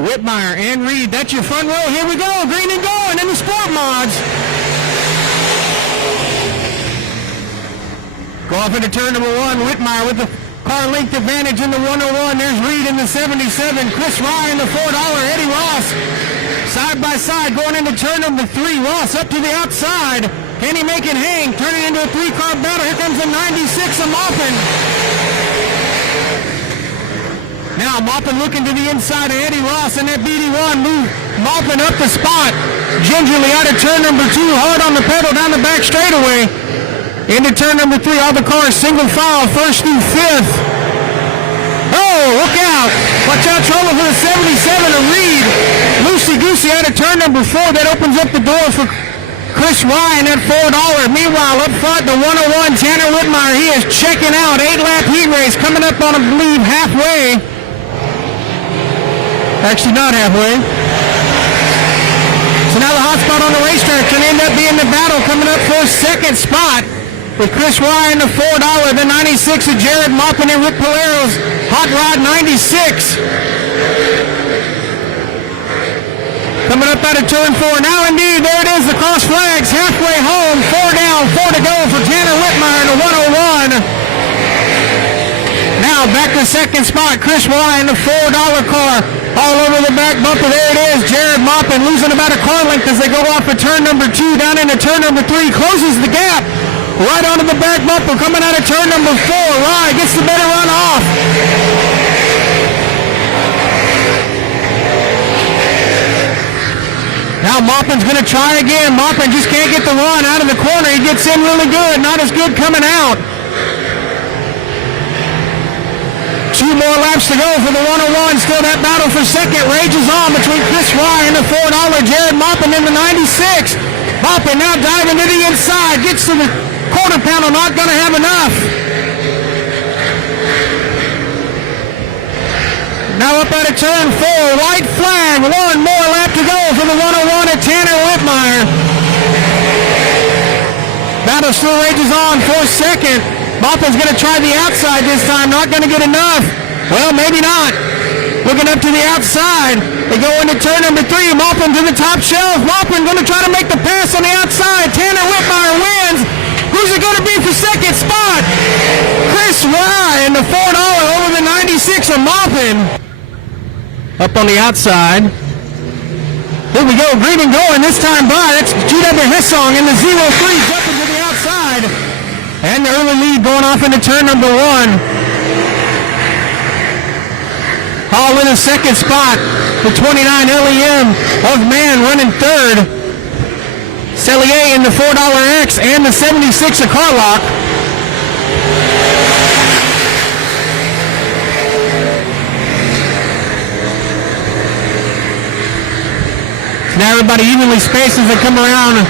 Whitmire and Reed. That's your front row. Here we go. Green and going in the sport mods. Go off into turn number one. Whitmire with the car length advantage in the 101. There's Reed in the 77. Chris Rye in the $4. Eddie Ross side by side going into turn number three. Ross up to the outside. Can he make it hang? Turning into a three-car battle. Here comes the 96 of Maupin. Now Maupin looking to the inside of Eddie Ross and that BD1 move Maupin up the spot. Gingerly out of turn number two, hard on the pedal down the back straightaway. Into turn number three, all the cars single file, first through fifth. Oh, look out. Watch out, trouble for the 77 of Reed. Loosey-goosey out of turn number four. That opens up the door for Chris Ryan at $4. Meanwhile, up front, the 101, Tanner Whitmire, he is checking out. 8-lap heat race coming up on, I believe, halfway. Actually, not halfway. So now the hot spot on the racetrack can end up being the battle coming up for second spot with Chris Ryan, the $4, the 96 of Jared Maupin and Rick Palero's Hot Rod 96. Coming up out of turn four. Now indeed, there it is, the cross flags, halfway home, 4 down, 4 to go for Tanner Whitmire in the 101. Now back to second spot, Chris Ryan, the $4 car, all over the back bumper. There it is, Jared Maupin losing about a car length as they go off of turn number two, down into turn number three, closes the gap, right onto the back bumper, coming out of turn number four. Ryan gets the better run off. Now Maupin's going to try again. Maupin just can't get the run out of the corner. He gets in really good, not as good coming out. 2 more laps to go for the 101. Still that battle for second rages on between Chris Ryan and the $4, Jared Maupin in the 96. Maupin now diving to the inside. Gets to the quarter panel, not going to have enough. Now up out of turn four, white flag. 1 more lap to go for the 101 at Tanner Whitmire. Battle still rages on for second. Maupin's going to try the outside this time, not going to get enough. Well, maybe not. Looking up to the outside. They go into turn number three. Maupin to the top shelf. Maupin going to try to make the pass on the outside. Tanner Whitmire wins. Who's it going to be for second spot? Chris Ryan, the $4 over the 96 of Maupin. Up on the outside. Here we go, green and going this time by. That's GW Hessong in the 03 jumping to the outside. And the early lead going off into turn number one. Hall in a second spot. The 29 LEM of Man running third. Cellier in the $4X and the 76 of Carlock. Now everybody evenly spaced as they come around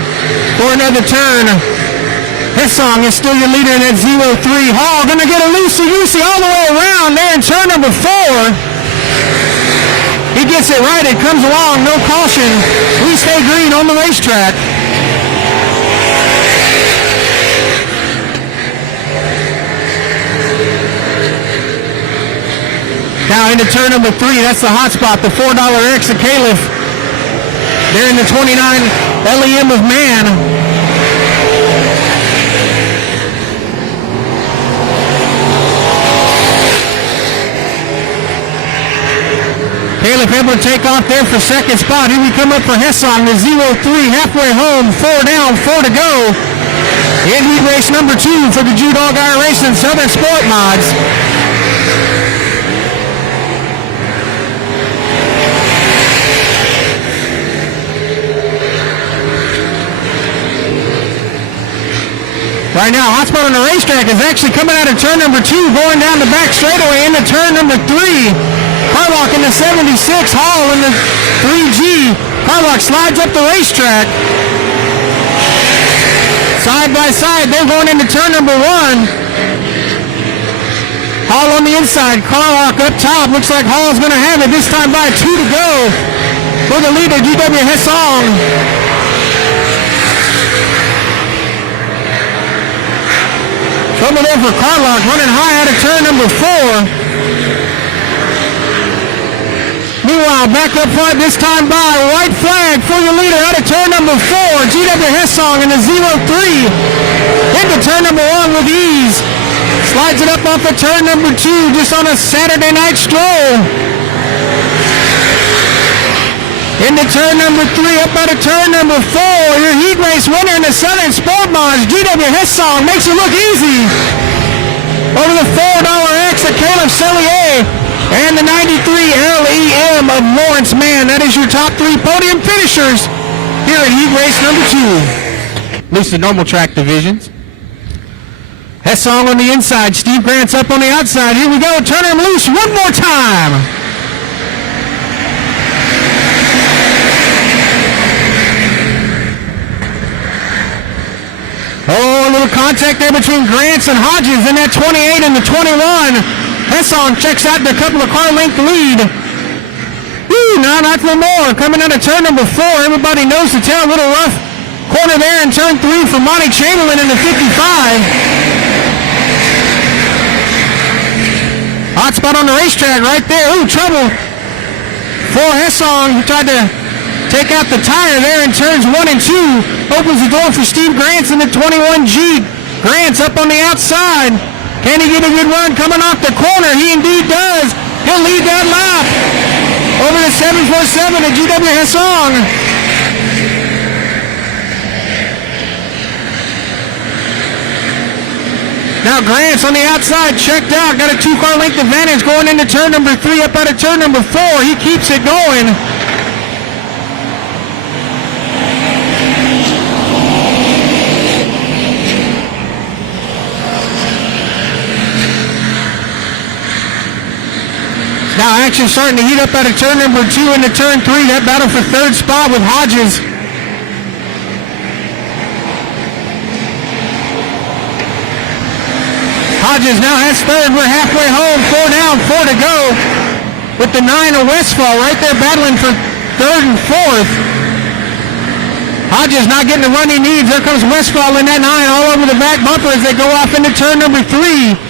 for another turn. Hessong is still your leader in that 03. Hall gonna get a loosey-goosey all the way around there in turn number four. He gets it right, it comes along, no caution. We stay green on the racetrack. Now into turn number three, that's the hot spot, the $4X of Caliph. They're in the 29 LEM of Man. Caliph able to take off there for second spot. Here we come up for Hessong, the 03, halfway home, 4 down, 4 to go. In heat race number 2 for the Jew-Dog iRacing Southern Sport Mods. Right now, hot spot on the racetrack is actually coming out of turn number 2, going down the back straightaway into turn number 3. Carlock in the 76, Hall in the 3G. Carlock slides up the racetrack. Side by side, they're going into turn number 1. Hall on the inside, Carlock up top. Looks like Hall's going to have it this time by 2 to go for the leader, GW Hessong. Coming over Carlock, running high out of turn number 4. Meanwhile, Meanwhile, back up front this time by white flag for your leader out of turn number 4, GW Hessong in the 0-3. Into turn number 1 with ease. Slides it up off of turn number 2 just on a Saturday night stroll. Into turn number 3, up out of turn number 4. Your heat race winner in the Southern Sport Mars, GW Hessong, makes it look easy. Over the $4X of Caleb Cellier and the 93 LEM of Lawrence Mann. That is your top 3 podium finishers here at heat race number 2. At least the normal track divisions. Hessong on the inside, Steve Grant's up on the outside. Here we go, turn him loose one more time. Oh, a little contact there between Grants and Hodges in that 28 and the 21. Hessong checks out the couple of car length lead. Woo, no, not no more. Coming out of turn number 4, everybody knows the tail. A little rough corner there in turn 3 for Monty Chamberlain in the 55. Hot spot on the racetrack right there. Ooh, trouble for Hessong. He tried to take out the tire there in turns 1 and 2. Opens the door for Steve Grants in the 21 Jeep. Grants up on the outside. Can he get a good run coming off the corner? He indeed does. He'll lead that lap over the 747 at GW Hessong. Now Grant's on the outside, checked out. Got a 2-car length advantage going into turn number 3, up out of turn number 4. He keeps it going. Now action starting to heat up out of turn number 2 into turn 3. That battle for 3rd spot with Hodges. Hodges now has 3rd. We're halfway home. 4 down, 4 to go. With the 9 of Westfall right there battling for 3rd and 4th. Hodges not getting the run he needs. There comes Westfall in that 9 all over the back bumper as they go off into turn number 3.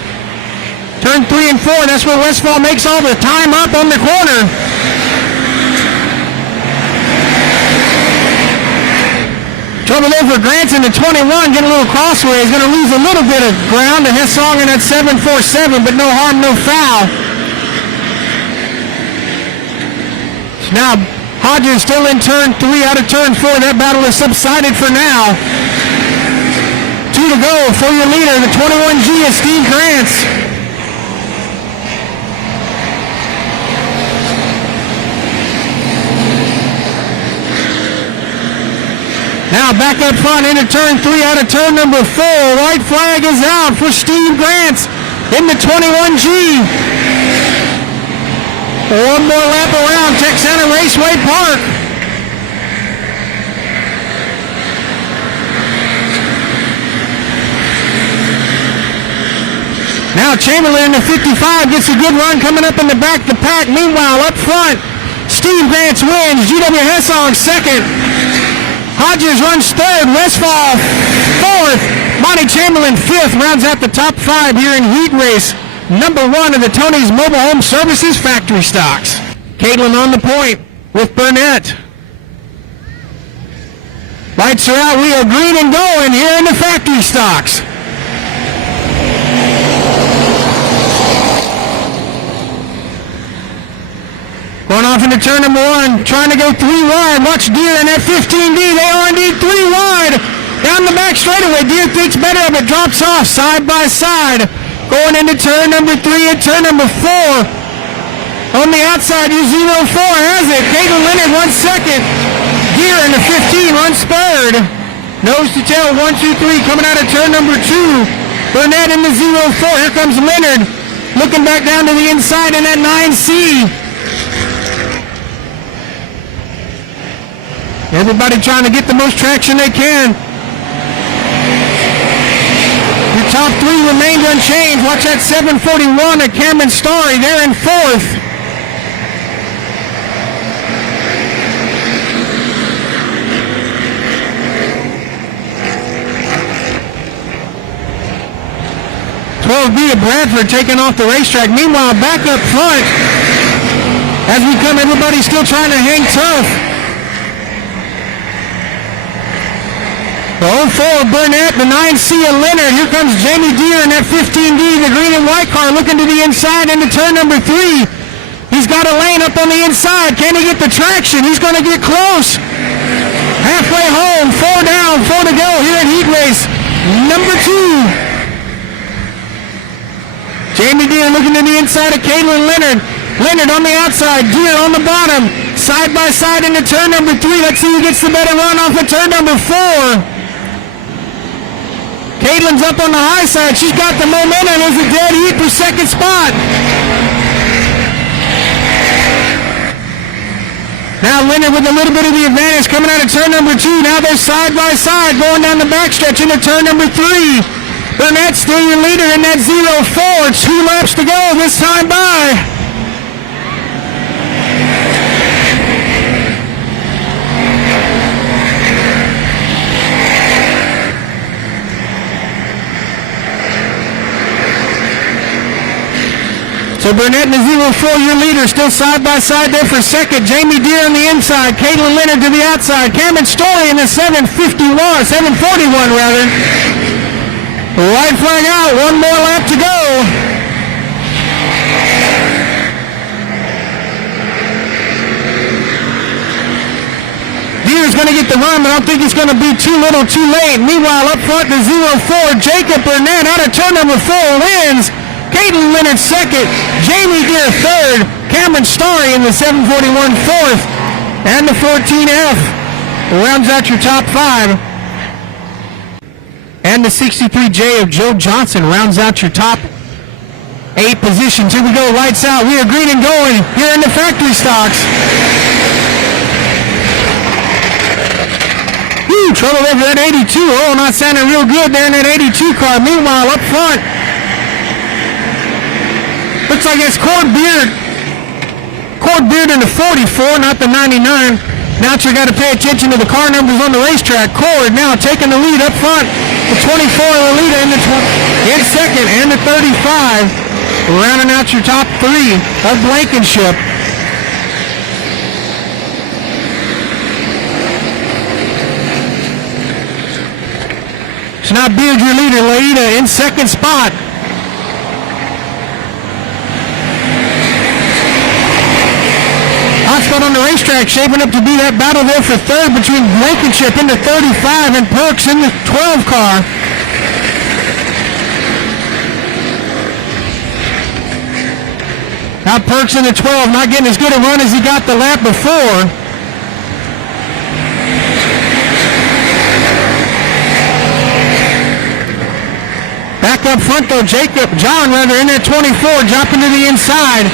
Turn 3 and 4, that's where Westfall makes all the time up on the corner. Trouble there for Grants in the 21, getting a little crossway. He's going to lose a little bit of ground to Hessong in that 747, but no harm, no foul. Now, Hodges still in turn 3 out of turn 4. That battle is subsided for now. 2 to go for your leader, the 21G is Steve Grants. Now back up front into turn 3 out of turn number 4. White flag is out for Steve Grants in the 21G. One more lap around Texana Raceway Park. Now Chamberlain in the 55 gets a good run coming up in the back of the pack. Meanwhile, up front, Steve Grants wins. GW Hessong 2nd. Hodges runs 3rd, Westfall 4th, Monty Chamberlain 5th, rounds out the top 5 here in heat race number 1 of the Tony's Mobile Home Services factory stocks. Caitlin on the point with Burnett. Lights are out, we are green and going here in the factory stocks. Going off into turn number 1, trying to go 3 wide. Watch Deere in that 15D. They are indeed 3 wide. Down the back straightaway. Deere thinks better of it. Drops off side by side. Going into turn number 3 and turn number 4. On the outside, your 0-4 has it. Caitlin Leonard runs 2nd. Deere in the 15 runs 3rd. Nose to tail, 1, 2, 3. Coming out of turn number 2. Burnett in the 0-4. Here comes Leonard. Looking back down to the inside in that 9C. Everybody trying to get the most traction they can. Your top 3 remained unchanged. Watch that 741 of Cameron Starry. They're in 4th. B of Bradford taking off the racetrack. Meanwhile, back up front As we come, everybody's still trying to hang tough. The 04 Burnett, the 9C of Leonard. Here comes Jamie Deere in that 15D, the green and white car, looking to the inside into turn number 3. He's got a lane up on the inside. Can he get the traction? He's going to get close. Halfway home, 4 down, 4 to go here at heat race number 2. Jamie Deere looking to the inside of Caitlin Leonard. Leonard on the outside, Deere on the bottom. Side by side into turn number 3. Let's see who gets the better run off of turn number 4. Caitlin's up on the high side. She's got the momentum. There's a dead heat for second spot. Now Leonard with a little bit of the advantage coming out of turn number 2. Now they're side by side going down the backstretch into turn number 3. Burnett still your leader in that 0-4. 2 laps to go this time by. So Burnett and the 0-4, your leader, still side by side there for second. Jamie Deere on the inside. Caitlin Leonard to the outside. Cameron Story in the 741 rather. White flag out. 1 more lap to go. Deere's going to get the run, but I don't think it's going to be too little too late. Meanwhile, up front, the 0-4, Jacob Burnett out of turn number 4 wins. Caitlin Leonard second, Jamie Deere third, Cameron Story in the 741 fourth, and the 14F rounds out your top 5. And the 63J of Joe Johnson rounds out your top 8 positions. Here we go, lights out. We are green and going here in the factory stocks. Whew, trouble there for that 82. Oh, not sounding real good there in that 82 car. Meanwhile, up front, looks like it's Cord Beard in the 44, not the 99. Now you got to pay attention to the car numbers on the racetrack. Cord now taking the lead up front. The 24 the leader in second, and the 35 rounding out your top 3 of Blankenship. So now Beard your leader, Laida in second spot. Hotspot on the racetrack, shaping up to be that battle there for third between Blankenship in the 35 and Perks in the 12 car. Now Perks in the 12, not getting as good a run as he got the lap before. Back up front though, John in that 24, dropping to the inside.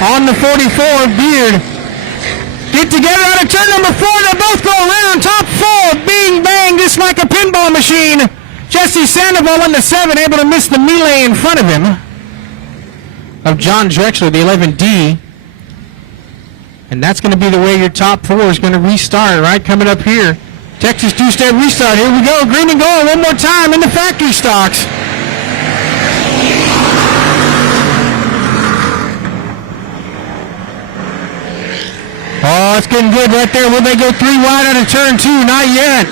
On the 44, Beard. Get together out of turn number 4. They both go around. Top 4. Bing, bang, just like a pinball machine. Jesse Sandoval on the 7, able to miss the melee in front of him. Of John Drexler, the 11D. And that's going to be the way your top 4 is going to restart, right? Coming up here. Texas two-step restart. Here we go. Green and gold one more time in the factory stocks. Oh, it's getting good right there. Will they go 3 wide out of turn 2? Not yet.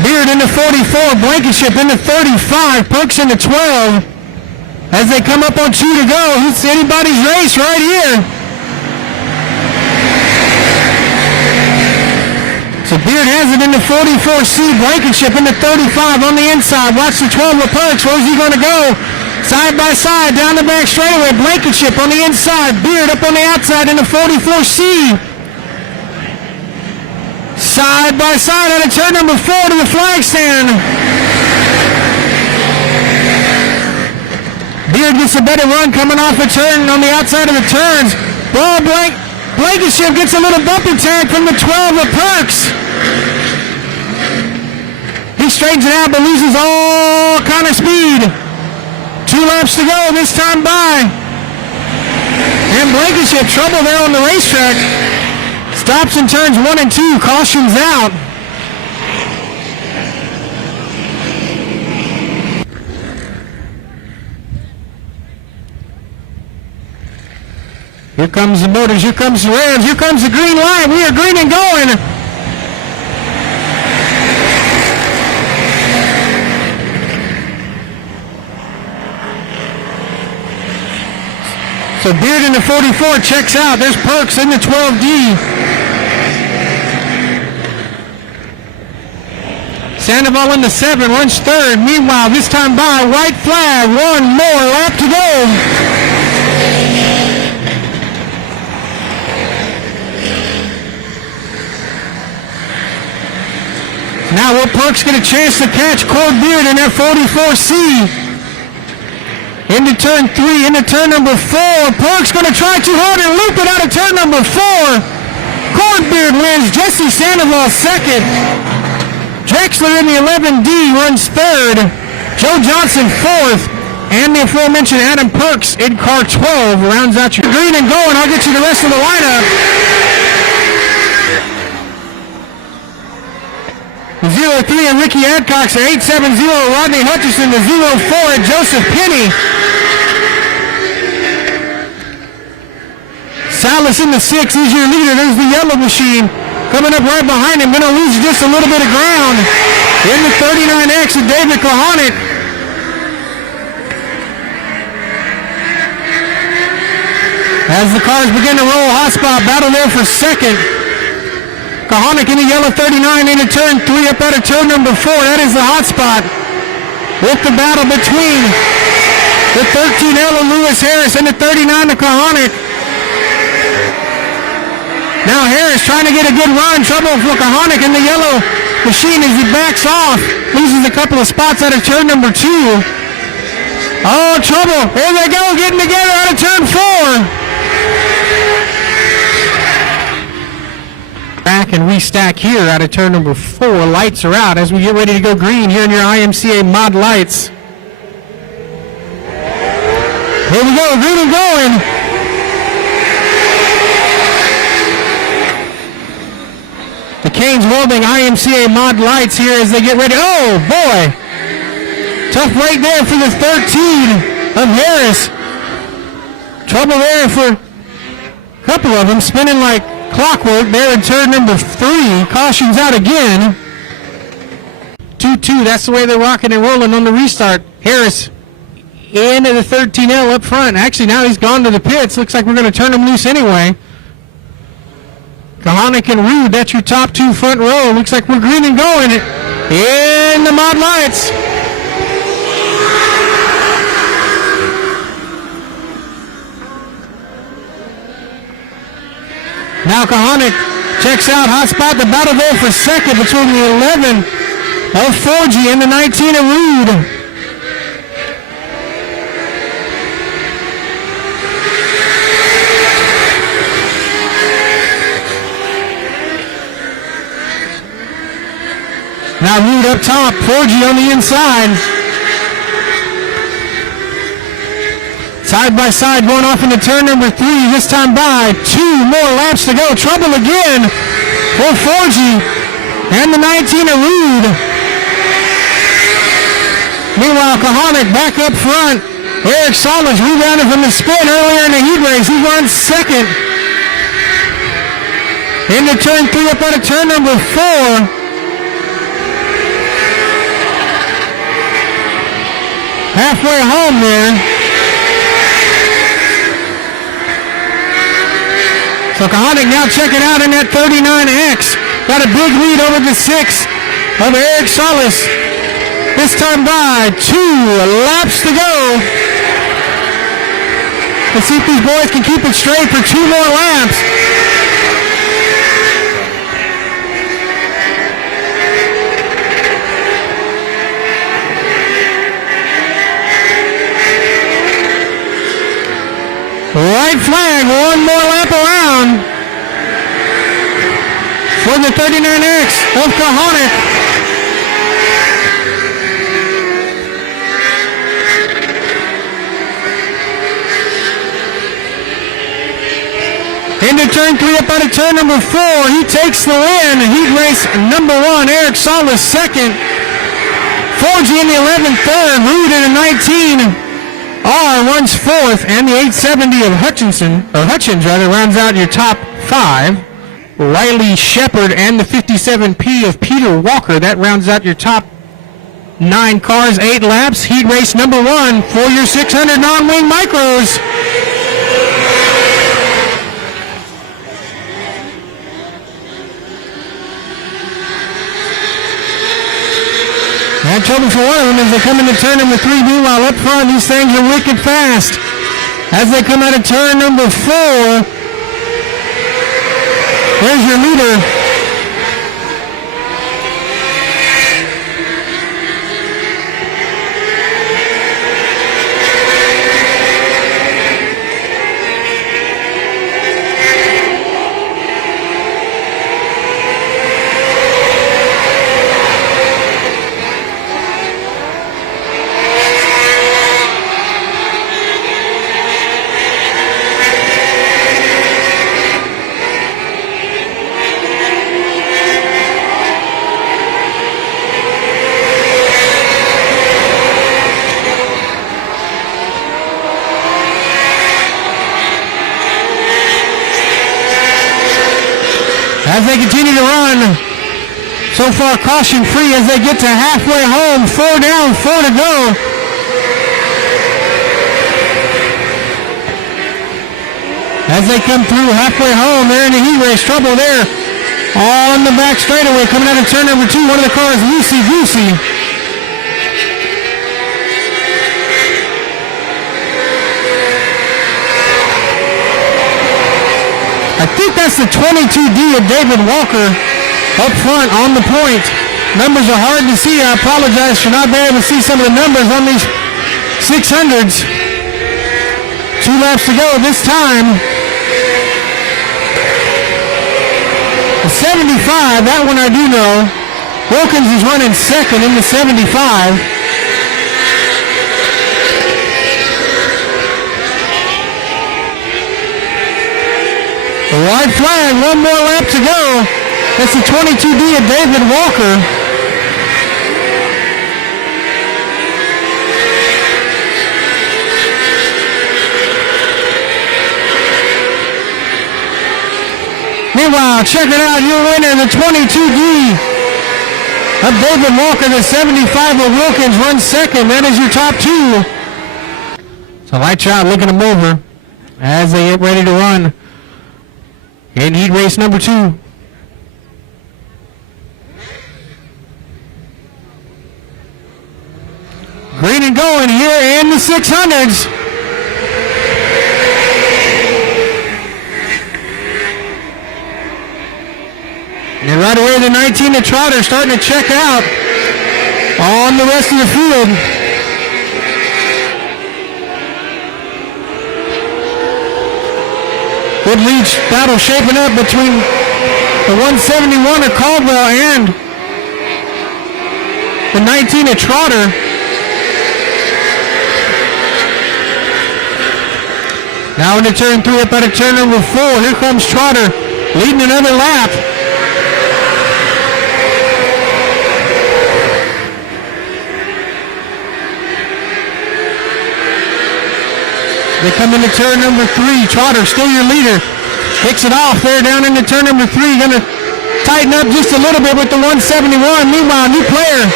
Beard in the 44, Blankenship in the 35, Perks in the 12. As they come up on 2 to go, it's anybody's race right here. So Beard has it in the 44C, Blankenship in the 35 on the inside. Watch the 12 of Perks. Where's he going to go? Side by side, down the back straightaway. Blankenship on the inside. Beard up on the outside in the 44C. Side by side out of turn number 4 to the flag stand. Beard gets a better run coming off a turn on the outside of the turns. Blankenship gets a little bumpy tag from the 12 of Perks. He straightens it out but loses all kind of speed. 2 laps to go this time by. And Blankenship, trouble there on the racetrack. Stops in turns 1 and 2, cautions out. Here comes the motors, here comes the Rams, here comes the green light. We are green and going. So Beard in the 44 checks out. There's Perks in the 12D. Sandoval in the 7 runs third. Meanwhile, this time by, white flag. One more lap to go. Now will Perks get a chance to catch Cord Beard in that 44C? Into turn 3, into turn number 4. Perks going to try too hard and loop it out of turn number 4. Cordbeard wins. Jesse Sandoval second. Drexler in the 11D runs third. Joe Johnson fourth. And the aforementioned Adam Perks in car 12 rounds out your green and going. I'll get you the rest of the lineup. 03 and Ricky Adcox, 870 Rodney Hutchison, the 04 and Joseph Penny. Salas in the 6 is your leader. There's the yellow machine coming up right behind him. Going to lose just a little bit of ground. In the 39X of David Kohanek. As the cars begin to roll, hot spot battle there for second. Kohanek in the yellow 39 into turn 3 up out of turn number 4. That is the hot spot. With the battle between the 13L of Lewis Harris and the 39 of Kohanek. Now Harris trying to get a good run. Trouble for Kohanek in the yellow machine as he backs off. Loses a couple of spots out of turn number 2. Oh, trouble. There they go, getting together out of turn 4. Back and restack here out of turn number 4. Lights are out as we get ready to go green here in your IMCA mod lights. Here we go, green and going. The Canes Welding IMCA mod lights here as they get ready. Oh, boy. Tough right there for the 13 of Harris. Trouble there for a couple of them, spinning like clockwork there in turn number 3. Cautions out again. 2-2, that's the way they're rocking and rolling on the restart. Harris into the 13L up front. Actually, now he's gone to the pits. Looks like we're going to turn him loose anyway. Kohanek and Rude, that's your top 2 front row. Looks like we're green and going in the mod lights. Now Kohanek checks out, hot spot, the battle there for second between the 11 of Forgy and the 19 of Rude. Now Rude up top, Forgy on the inside. Side by side going off into turn number 3, this time by 2 more laps to go. Trouble again for Forgy and the 19 of Rude. Meanwhile, Kohanek back up front. Eric Solis rebounded from the spin earlier in the heat race. He runs second. Into turn 3 up out of turn number 4. Halfway home there. So Kohanek now checking out in that 39X. Got a big lead over the 6 of Eric Solis. This time by 2 laps to go. Let's see if these boys can keep it straight for 2 more laps. White flag, 1 more lap around for the 39X of Kohanek. Into turn 3 up out of turn number 4. He takes the win. Heat race number 1. Eric Solis second. Forgy in the 11th third. Rude in the 19 R runs fourth, and the 870 of Hutchins rounds out your top 5. Riley Shepard and the 57P of Peter Walker, that rounds out your top 9 cars, 8 laps. Heat race number 1 for your 600 non-wing micros. Had trouble for one of them as they come into turn number 3. Meanwhile, up front, these things are wicked fast. As they come out of turn number 4, there's your leader. As they continue to run, so far caution free as they get to halfway home. 4 down, 4 to go. As they come through halfway home, they're in the heat race trouble there. On the back straightaway, coming out of turn number 2, one of the cars, Lucy Goosey. I think that's the 22D of David Walker up front on the point. Numbers are hard to see. I apologize for not being able to see some of the numbers on these 600s. 2 laps to go this time. The 75, that one I do know. Wilkins is running second in the 75. The white flag, 1 more lap to go. That's the 22D of David Walker. Meanwhile, check it out, your winner, the 22D of David Walker, the 75 of Wilkins runs second. That is your top 2. So light shot looking them over as they get ready to run in heat race number 2. Green and going here in the 600s. And right away the 19 of Trotter starting to check out on the rest of the field. Good lead battle shaping up between the 171 of Caldwell and the 19 of Trotter. Now into turn 3, up out of turn number 4. Here comes Trotter leading another lap. They come into turn number 3. Trotter, still your leader. Kicks it off there down into turn number 3. Going to tighten up just a little bit with the 171. Meanwhile, new player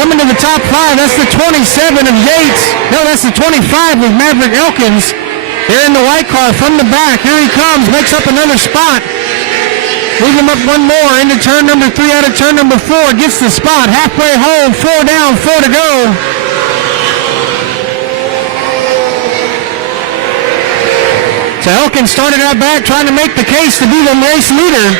coming to the top 5. That's the 27 of Yates. No, that's the 25 of Maverick Elkins. They're in the white car from the back. Here he comes. Makes up another spot. Move him up 1 more into turn number 3 out of turn number 4. Gets the spot. Halfway home. 4 down, 4 to go. So Elkins started out back trying to make the case to be the race leader.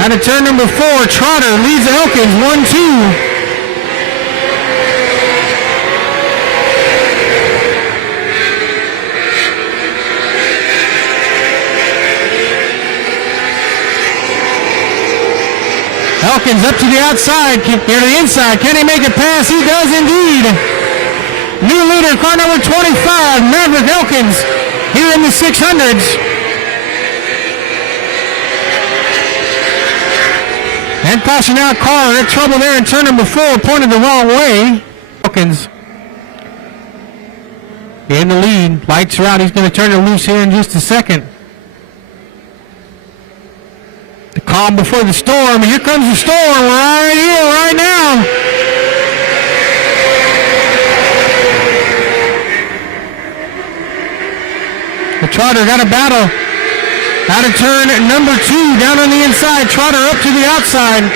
Out of turn number 4, Trotter leads Elkins 1-2. Elkins up to the outside, or the inside. Can he make it pass? He does indeed. New leader, car number 25, Maverick Elkins, here in the 600s. And caution out car in trouble there in turn number 4, pointed the wrong way. Hawkins in the lead. Lights are out. He's going to turn it loose here in just a second. The calm before the storm. Here comes the storm right here, right now. The Trotter got a battle. Out of turn number 2, down on the inside. Trotter up to the outside.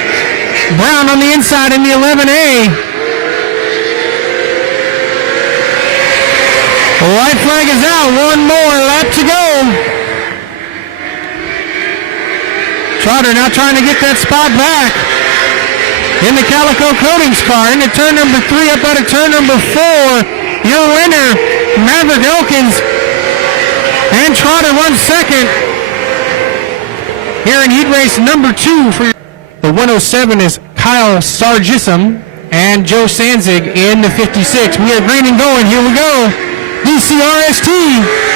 Brown on the inside in the 11A. The white flag is out. One more lap to go. Trotter now trying to get that spot back. In the Calico Coatings car. Into turn number 3, up out of turn number 4. Your winner, Maverick Elkins. And Trotter runs second. Here in heat race number 2 for the 107 is Kyle Sargism and Joe Sanzig in the 56. We are green and going. Here we go. DCRST.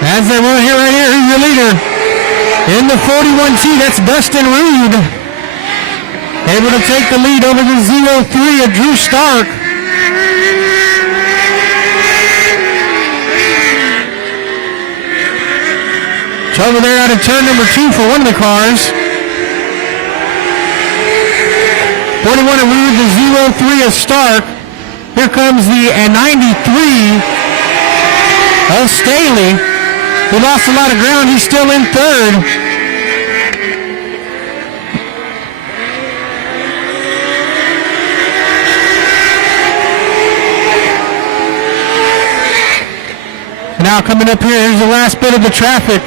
As they run here, right here, who's your leader? In the 41T, that's Dustin Rude. Able to take the lead over the 03 of Drew Stark. Trouble there out of turn number 2 for one of the cars. 41 of Rude, the 03 of Stark. Here comes the 93 of Staley. He lost a lot of ground. He's still in third. Now coming up here, here's the last bit of the traffic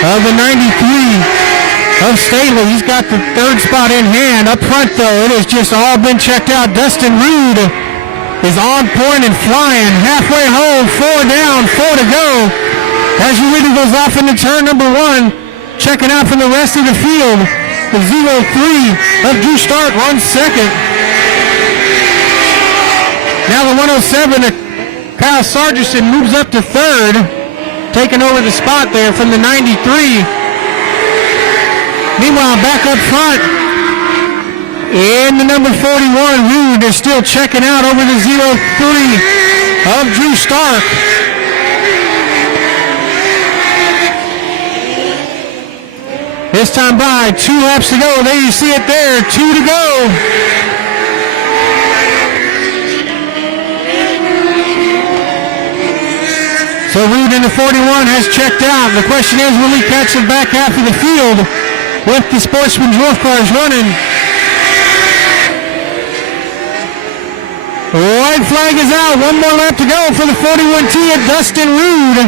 of the 93 of Staley. He's got the third spot in hand. Up front, though, it has just all been checked out. Dustin Rude is on point and flying. Halfway home, 4 down, 4 to go. As your leader goes off into turn number 1, checking out from the rest of the field. The 03 of Drew Stark runs second. Now the 107, Kyle Sargison, moves up to third, taking over the spot there from the 93. Meanwhile, back up front, in the number 41, Rude is still checking out over the 03 of Drew Stark. This time by, 2 laps to go. There you see it there, 2 to go. So Rude in the 41 has checked out. The question is, will he catch the back half of the field with the Sportsman Dwarf cars running? White flag is out. One more lap to go for the 41T at Dustin Rude.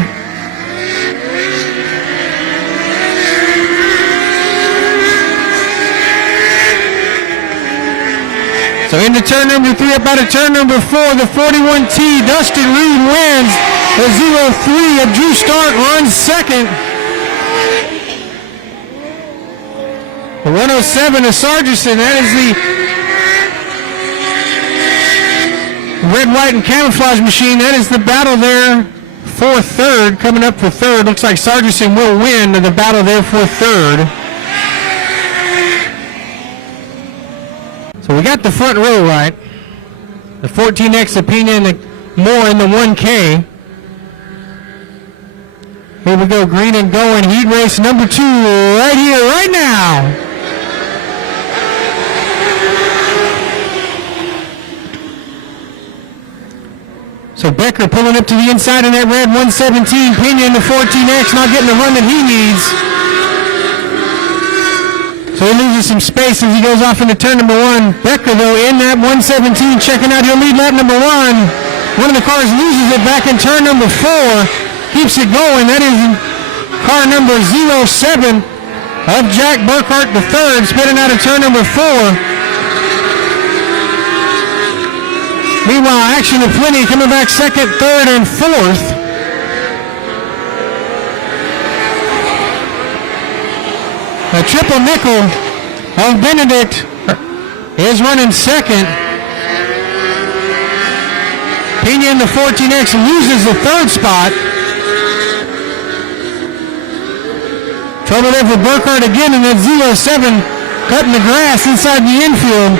So into turn number 3, up out of turn number 4, the 41T, Dustin Rude wins. The 03 of Drew Stark runs second. The 107 of Sargison, that is the red, white, and camouflage machine. That is the battle there for third. Coming up for third. Looks like Sargison will win the battle there for third. So we got the front row right. The 14X opinion, more in the 1K. Here we go, green and going. Heat race number 2 right here, right now. So Becker pulling up to the inside in that red 117. Pena in the 14X, not getting the run that he needs. So he loses some space as he goes off into turn number 1. Becker, though, in that 117, checking out. He'll lead lap number 1. One of the cars loses it back in turn number 4. Keeps it going. That is car number 07 of Jack Burkhart III, spinning out of turn number 4. Meanwhile, Action of Plenty coming back second, third, and fourth. The triple nickel of Benedict is running second. Pena in the 14X loses the third spot. Trouble there for Burkhardt again, and then 07 cutting the grass inside the infield.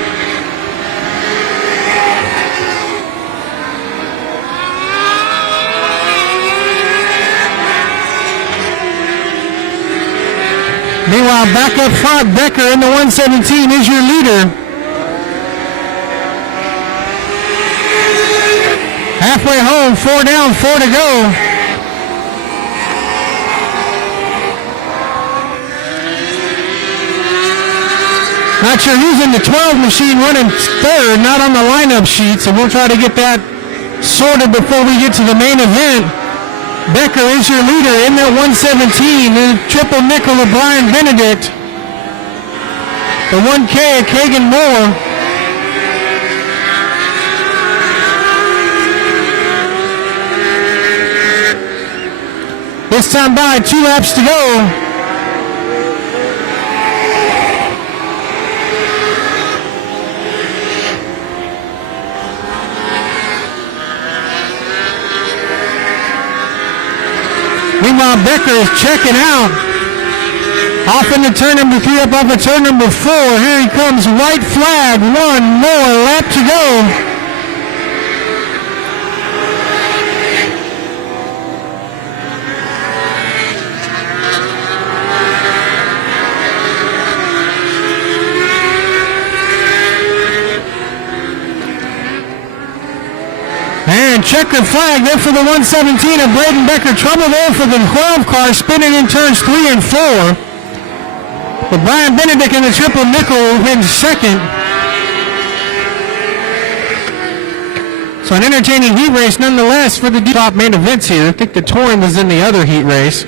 Meanwhile, back up front, Becker in the 117 is your leader. Halfway home, 4 down, 4 to go. Not sure who's in the 12 machine running third, not on the lineup sheet, so we'll try to get that sorted before we get to the main event. Becker is your leader in that 117, the triple nickel of Brian Benedict. The 1K of Kagan Moore. This time by, 2 laps to go. Meanwhile, Becker is checking out. Off into turn number 3, up off of turn number 4. Here he comes, white flag, 1 more lap to go. And checkered flag there for the 117 of Braden Becker. Trouble there for the 12 car spinning in turns 3 and 4. But Brian Benedict in the triple nickel in second. So an entertaining heat race nonetheless for the top main events here. I think the touring was in the other heat race.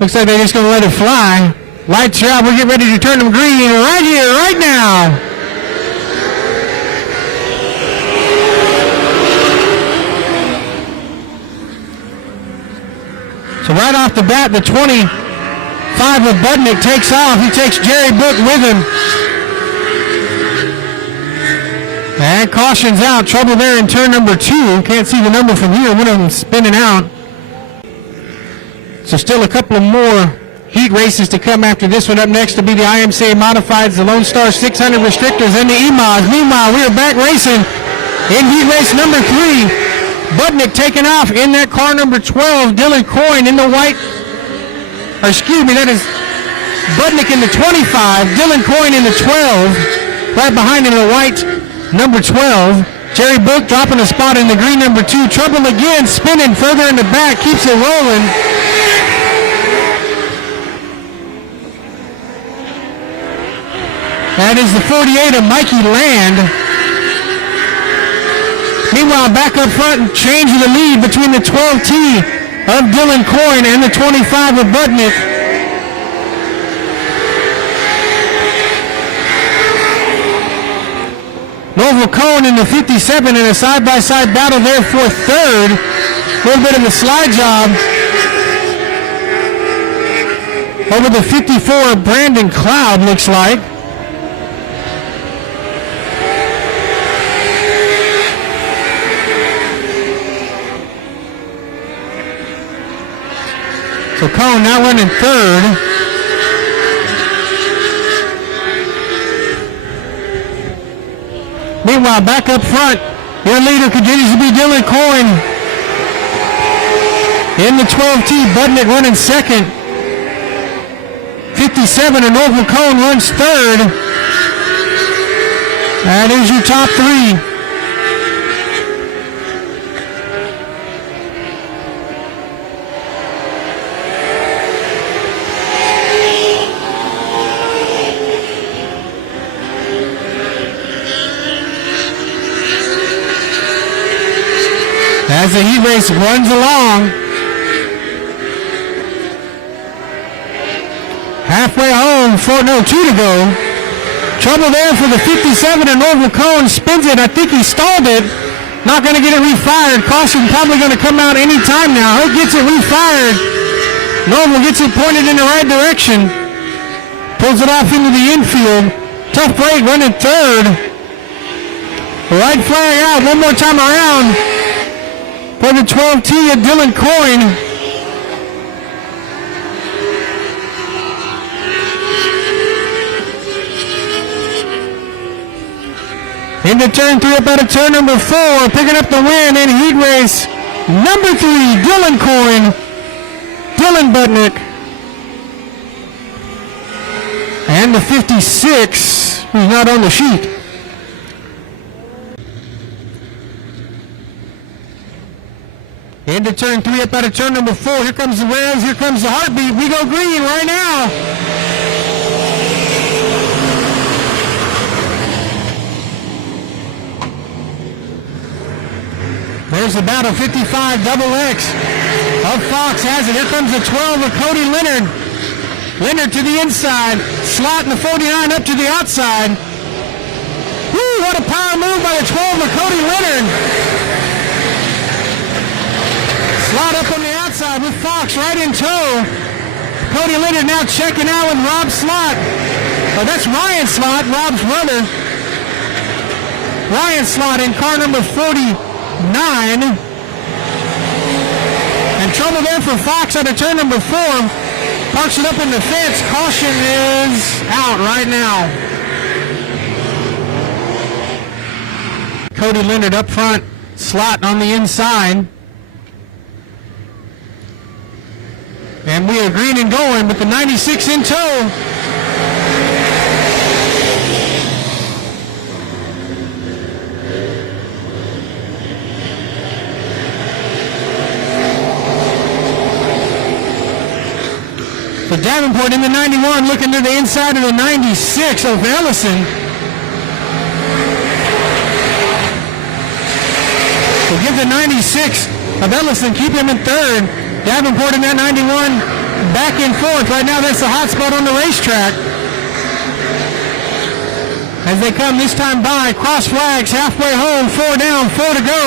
Looks like they're just going to let it fly. Lights are out. We'll get ready to turn them green right here, right now. So right off the bat, the 25 of Budnick takes off. He takes Jerry Book with him. And caution's out. Trouble there in turn number 2. Can't see the number from here. One of them spinning out. So still a couple of more heat races to come after this one. Up next to be the IMCA Modifieds, the Lone Star 600 Restrictors, and the EMOS. Meanwhile, we are back racing in heat race number 3. Budnick taking off in that car number 12. Dylan Coyne in the white, or excuse me, that is Budnick in the 25. Dylan Coyne in the 12. Right behind him in the white number 12. Jerry Book dropping a spot in the green number 2. Trouble again, spinning further in the back, keeps it rolling. That is the 48 of Mikey Land. Meanwhile, back up front and change of the lead between the 12T of Dylan Coyne and the 25 of Budnick. Novel Cone in the 57 in a side-by-side battle there for third. A little bit of a slide job over the 54 of Brandon Cloud, looks like. So Cone now running third. Meanwhile, back up front, your leader continues to be Dylan Coyne. In the 12T, Budnick running second. 57, and Novel Cone runs third. That is your top 3. As the heat race runs along. Halfway home, 2 to go. Trouble there for the 57 and Novel Cone, spins it. I think he stalled it. Not going to get it refired. Caution probably going to come out any time now. He gets it refired. Noble gets it pointed in the right direction. Pulls it off into the infield. Tough break running third. Right flag out. One more time around for the 12T of Dylan Coyne. Into turn 3 up out of turn number 4. Picking up the win in heat race number 3. Dylan Coyne. Dylan Butnick. And the 56, who's not on the sheet. Into turn 3 up out of turn number 4. Here comes the revs, here comes the heartbeat. We go green right now. There's the battle 55 double X of Fox has it. Here comes the 12 of Cody Leonard. Leonard to the inside, slot in the 49 up to the outside. Woo, what a power move by the 12 of Cody Leonard. Slot up on the outside with Fox right in tow. Cody Leonard now checking out with Rob Slot. Oh, that's Ryan Slot, Rob's brother. Ryan Slot in car number 49. And trouble there for Fox out of turn number 4. Parks it up in the fence. Caution is out right now. Cody Leonard up front. Slot on the inside. And we are green and going with the 96 in tow. So Davenport in the 91 looking to the inside of the 96 of Ellison. So give the 96 of Ellison, keep him in third. Davenport in that 91 back and forth. Right now that's the hot spot on the racetrack. As they come this time by, cross flags, halfway home, 4 down, 4 to go.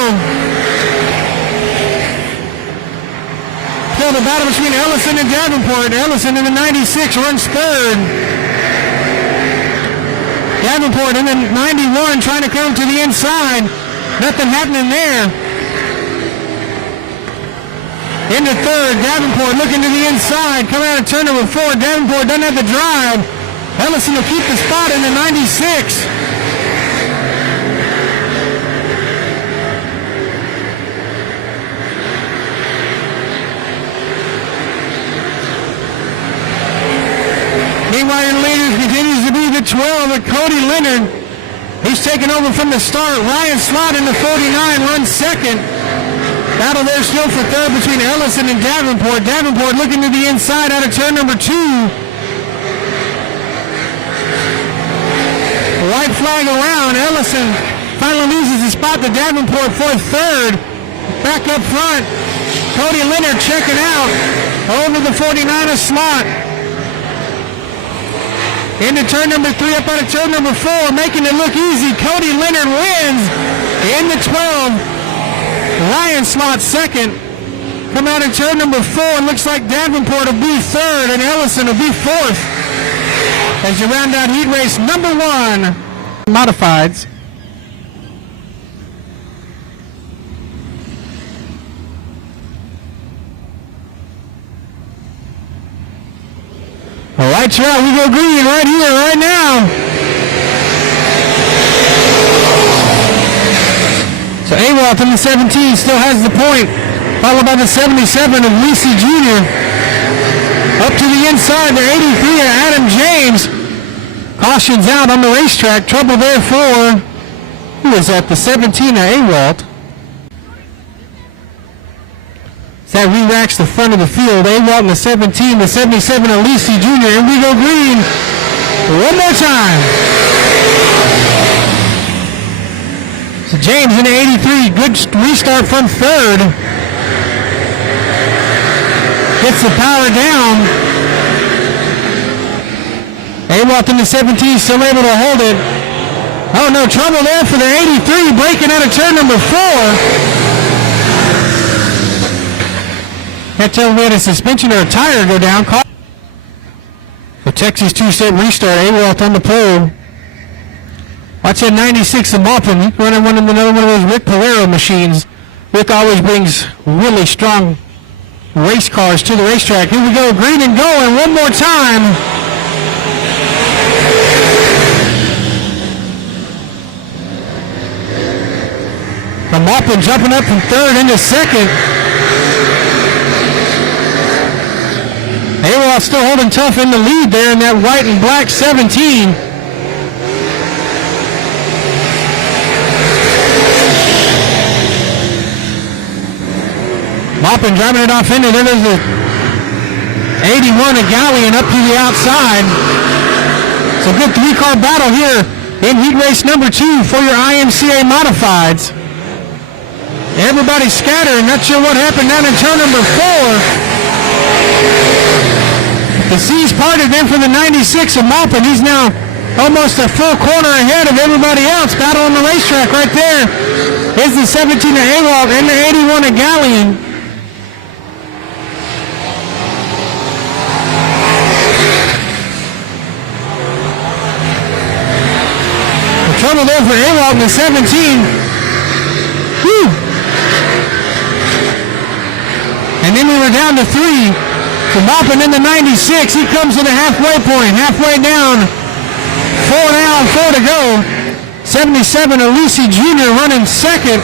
Still the battle between Ellison and Davenport. Ellison in the 96 runs third. Davenport in the 91 trying to come to the inside. Nothing happening there. Into third, Davenport looking to the inside. Coming out of turn number 4. Davenport doesn't have the drive. Ellison will keep the spot in the 96. Meanwhile, your leader continues to be the 12 of Cody Leonard. He's taken over from the start. Ryan Slot in the 49 runs second. Battle there still for third between Ellison and Davenport. Davenport looking to the inside out of turn number 2. White flag around. Ellison finally loses his spot to Davenport for third. Back up front. Cody Leonard checking out. Over the 49er Slot. Into turn number 3, up out of turn number 4, making it look easy. Cody Leonard wins in the 12. Ryan Slot second. Come out of turn number 4, and looks like Davenport will be third and Ellison will be fourth. As you round out heat race number 1. Modifieds. Lights are out. We go green right here, right now. So Awalt in the 17 still has the point, followed by the 77 of Lisi Jr. Up to the inside, the 83 of Adam James. Caution's out on the racetrack. Trouble there for, who is that? The 17 of Awalt. That re-racks the front of the field. Awalt in the 17, the 77 of Lisi Jr. And we go green one more time. So James in the 83, good restart from third. Gets the power down. Awalt in the 17, still able to hold it. Oh no, trouble there for the 83, breaking out of turn number 4. Can't tell if we had a suspension or a tire go down. The Texas two-step restart. A-Walt on the pole. Watch that 96 of Maupin. He's running another one of those Rick Polero machines. Rick always brings really strong race cars to the racetrack. Here we go, green and going one more time. Maupin jumping up from third into second. A-Walt still holding tough in the lead there in that white and black 17. Maupin driving it off into there. There's the 81 of Galleon up to the outside. It's a good three-car battle here in heat race number 2 for your IMCA Modifieds. Everybody scattering. Not sure what happened down in turn number 4. The seas parted then for the 96 of Maupin. He's now almost a full corner ahead of everybody else. Battle on the racetrack right there is the 17 of A-Walt and the 81 of Galleon. The trouble there for A-Walt in the 17. Whew. And then we were down to 3. So Maupin in the 96, he comes to the halfway point, halfway down. 4 now, 4 to go. 77 of Lucy Jr. running second.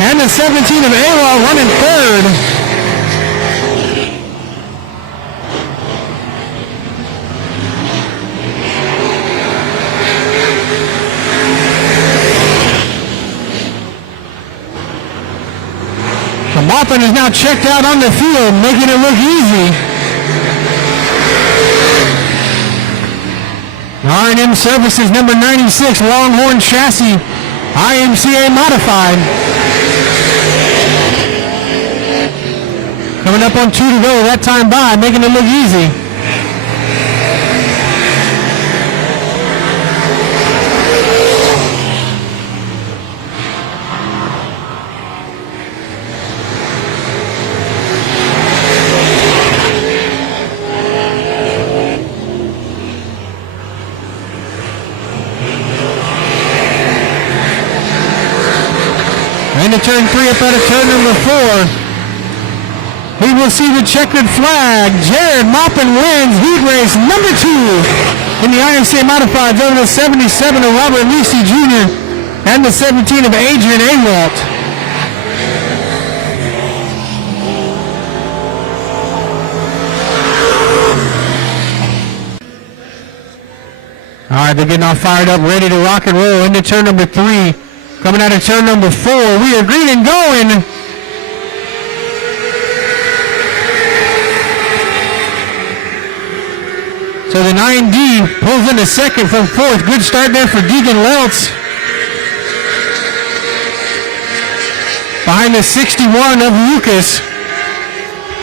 And the 17 of A-Walt running third. Maupin is now checked out on the field, making it look easy. R&M Services number 96, Longhorn Chassis, IMCA Modified. Coming up on 2 to go, that time by, making it look easy. Into turn 3 up out of turn number 4. We will see the checkered flag. Jared Maupin wins heat race number 2 in the IMCA Modifieds over the 77 of Robert Lucy Jr. and the 17 of Adrian A-Walt. All right, they're getting all fired up, ready to rock and roll into turn number 3. Coming out of turn number 4, we are green and going. So the 9D pulls into second from 4th. Good start there for Deegan Leltz. Behind the 61 of Lucas.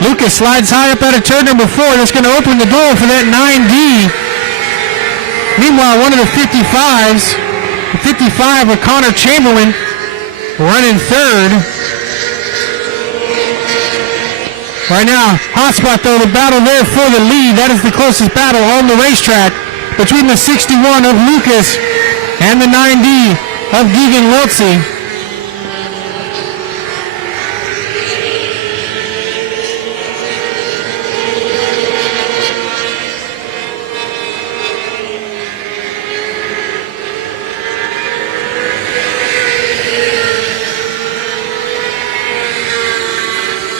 Lucas slides high up out of turn number 4. That's going to open the door for that 9D. Meanwhile, one of the 55s, the 55 with Connor Chamberlain running third. Right now, hot spot though, the battle there for the lead. That is the closest battle on the racetrack between the 61 of Lucas and the 9D of Deegan Leltzy.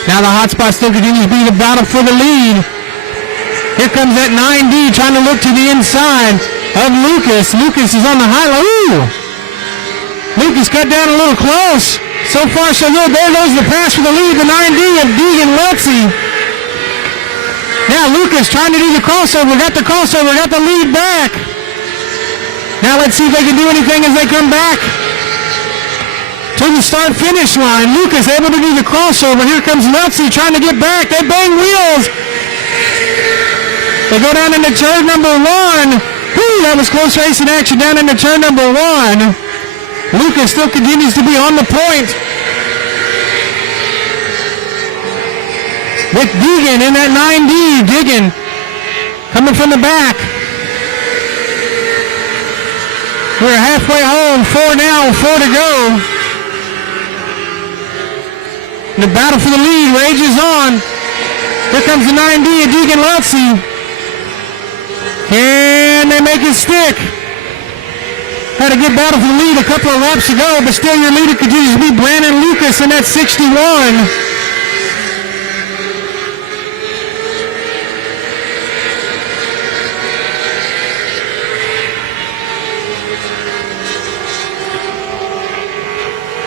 Now the hot spot still continues to be the battle for the lead. Here comes that 9D trying to look to the inside of Lucas. Lucas is on the high line. Ooh! Lucas cut down a little close. So far so good. There goes the pass for the lead. The 9D of Deegan Leltzy. Now Lucas trying to do the crossover. Got the crossover. Got the lead back. Now let's see if they can do anything as they come back to the start-finish line. Lucas able to do the crossover. Here comes Leltzy trying to get back. They bang wheels. They go down into turn number 1. Whew, that was close racing action down into turn number 1. Lucas still continues to be on the point. with Deegan in that 9D. Deegan coming from the back. We're halfway home. 4 now, 4 to go. The battle for the lead rages on. Here comes the 9D of Deegan Lutzy. Can they make it stick? Had a good battle for the lead a couple of laps ago, but still your leader continues to be Brandon Lucas in that 61.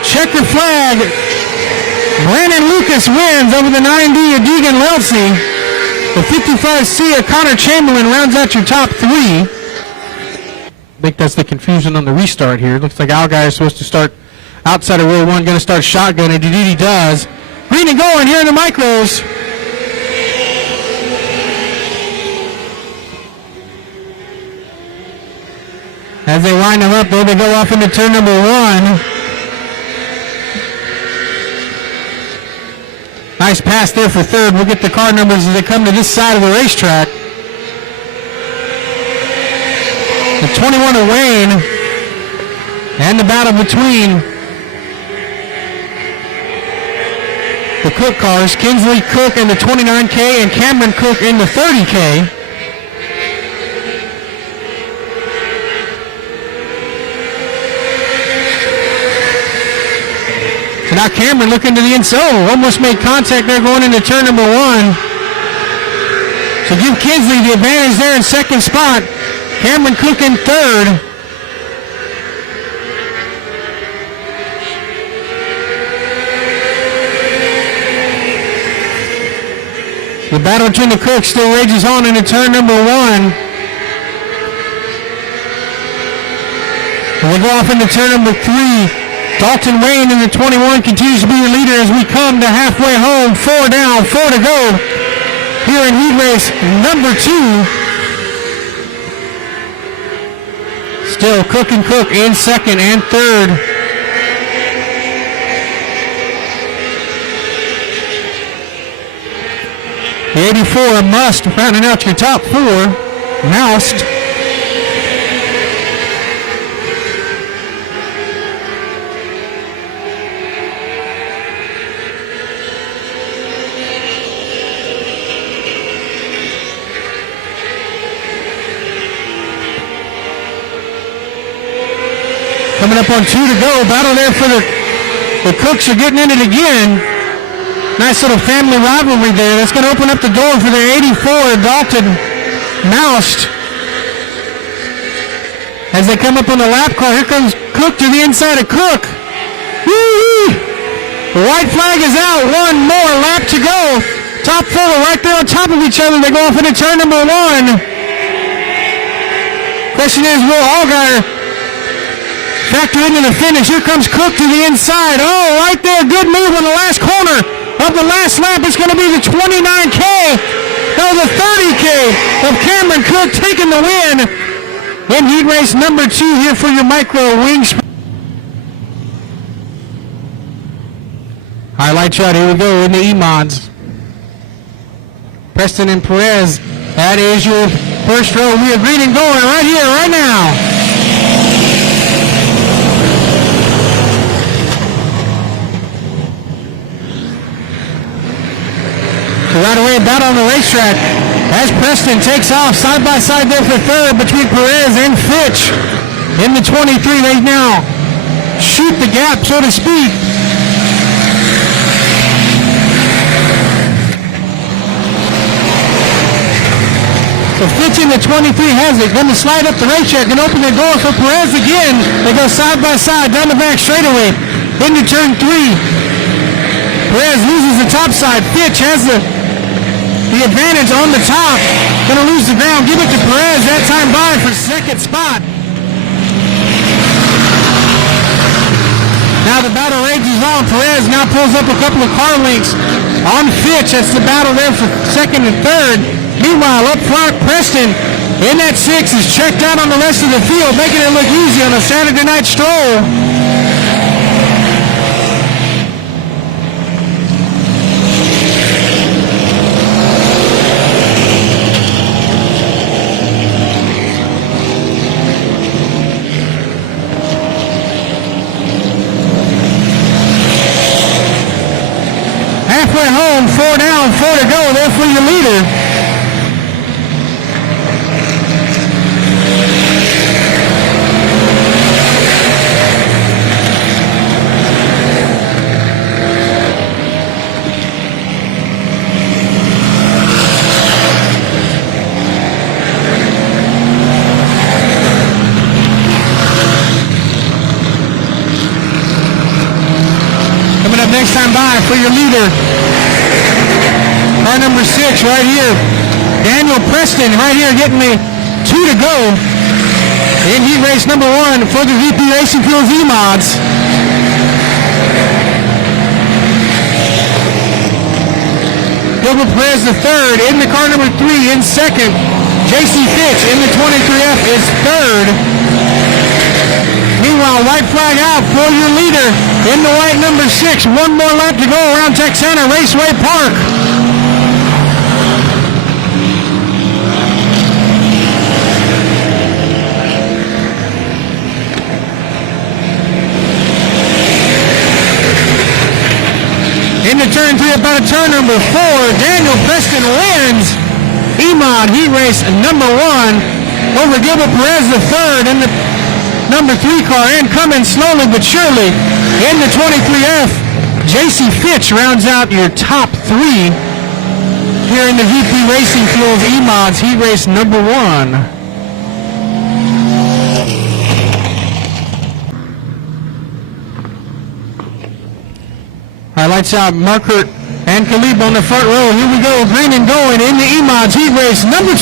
Checker flag. Brandon Lucas wins over the 9D of Deegan Lutzy. The 55C of Connor Chamberlain rounds out your top 3. I think that's the confusion on the restart here. Looks like Alguy is supposed to start outside of row 1, going to start shotgun, and indeed he does. Green and going here in the micros. As they line them up, though, they go off into turn number 1. Nice pass there for third. We'll get the car numbers as they come to this side of the racetrack. The 21 of Wayne and the battle between the Cook cars, Kinsley Cook in the 29K and Cameron Cook in the 30K. So now Cameron looking to the inside. Almost made contact there going into turn number 1. So give Kinsley the advantage there in second spot. Cameron Cook in third. The battle between the Cooks still rages on into turn number 1. And we'll go off into turn number 3. Dalton Wayne in the 21 continues to be your leader as we come to halfway home. 4 down, 4 to go here in heat race number 2. Still Cook and Cook in second and third. The 84 Must rounding out your top 4. Moust. Coming up on 2 to go. Battle there for the Cooks are getting in it again. Nice little family rivalry there. That's going to open up the door for the 84 Dalton Moust. As they come up on the lap car, here comes Cook to the inside of Cook. Woo-hoo! The white flag is out. One more lap to go. Top 4 right there on top of each other. They go off into turn number 1. Question is, will Allgaier factor into the finish? Here comes Cook to the inside. Oh, right there. Good move on the last corner of the last lap. It's going to be the 29K. No, the 30K of Cameron Cook taking the win in heat race number 2 here for your micro wings. Highlight shot. Here we go in the E-Mods. Preston and Perez. That is your first row. We are green and going right here, right now. So right away, battle on the racetrack as Preston takes off side by side there for third between Perez and Fitch. In the 23, they now shoot the gap, so to speak. So Fitch in the 23 has it. Going to slide up the racetrack and open the door for Perez again. They go side by side down the back straightaway into turn 3. Perez loses the top side. Fitch has the advantage on the top. Gonna lose the ground. Give it to Perez. That time by for second spot. Now the battle rages on. Perez now pulls up a couple of car links on Fitch. That's the battle there for second and third. Meanwhile, up front, Preston in that 6 is checked out on the rest of the field, making it look easy on a Saturday night stroll. more to go there for your leader. Next time by for your leader, car number 6 right here, Daniel Preston right here getting me 2 to go in heat race number 1 for the VP Racing Fuels E-Mods. Gilbert Perez the third in the car number 3 in second. JC Fitch in the 23F is third. Meanwhile, white flag out for your leader in the white number 6. One more lap to go around Texana Raceway Park. Into turn 3, about a turn number 4. Daniel Preston wins E-Mod heat race number 1 over Gilbert Perez the third in the number 3 car, and coming slowly but surely in the 23F. JC Fitch rounds out your top 3 here in the VP Racing Fuels E-Mods heat race number 1. All right, lights out, Markert and Khalib on the front row. Here we go, green and going in the E-Mods heat race number 2.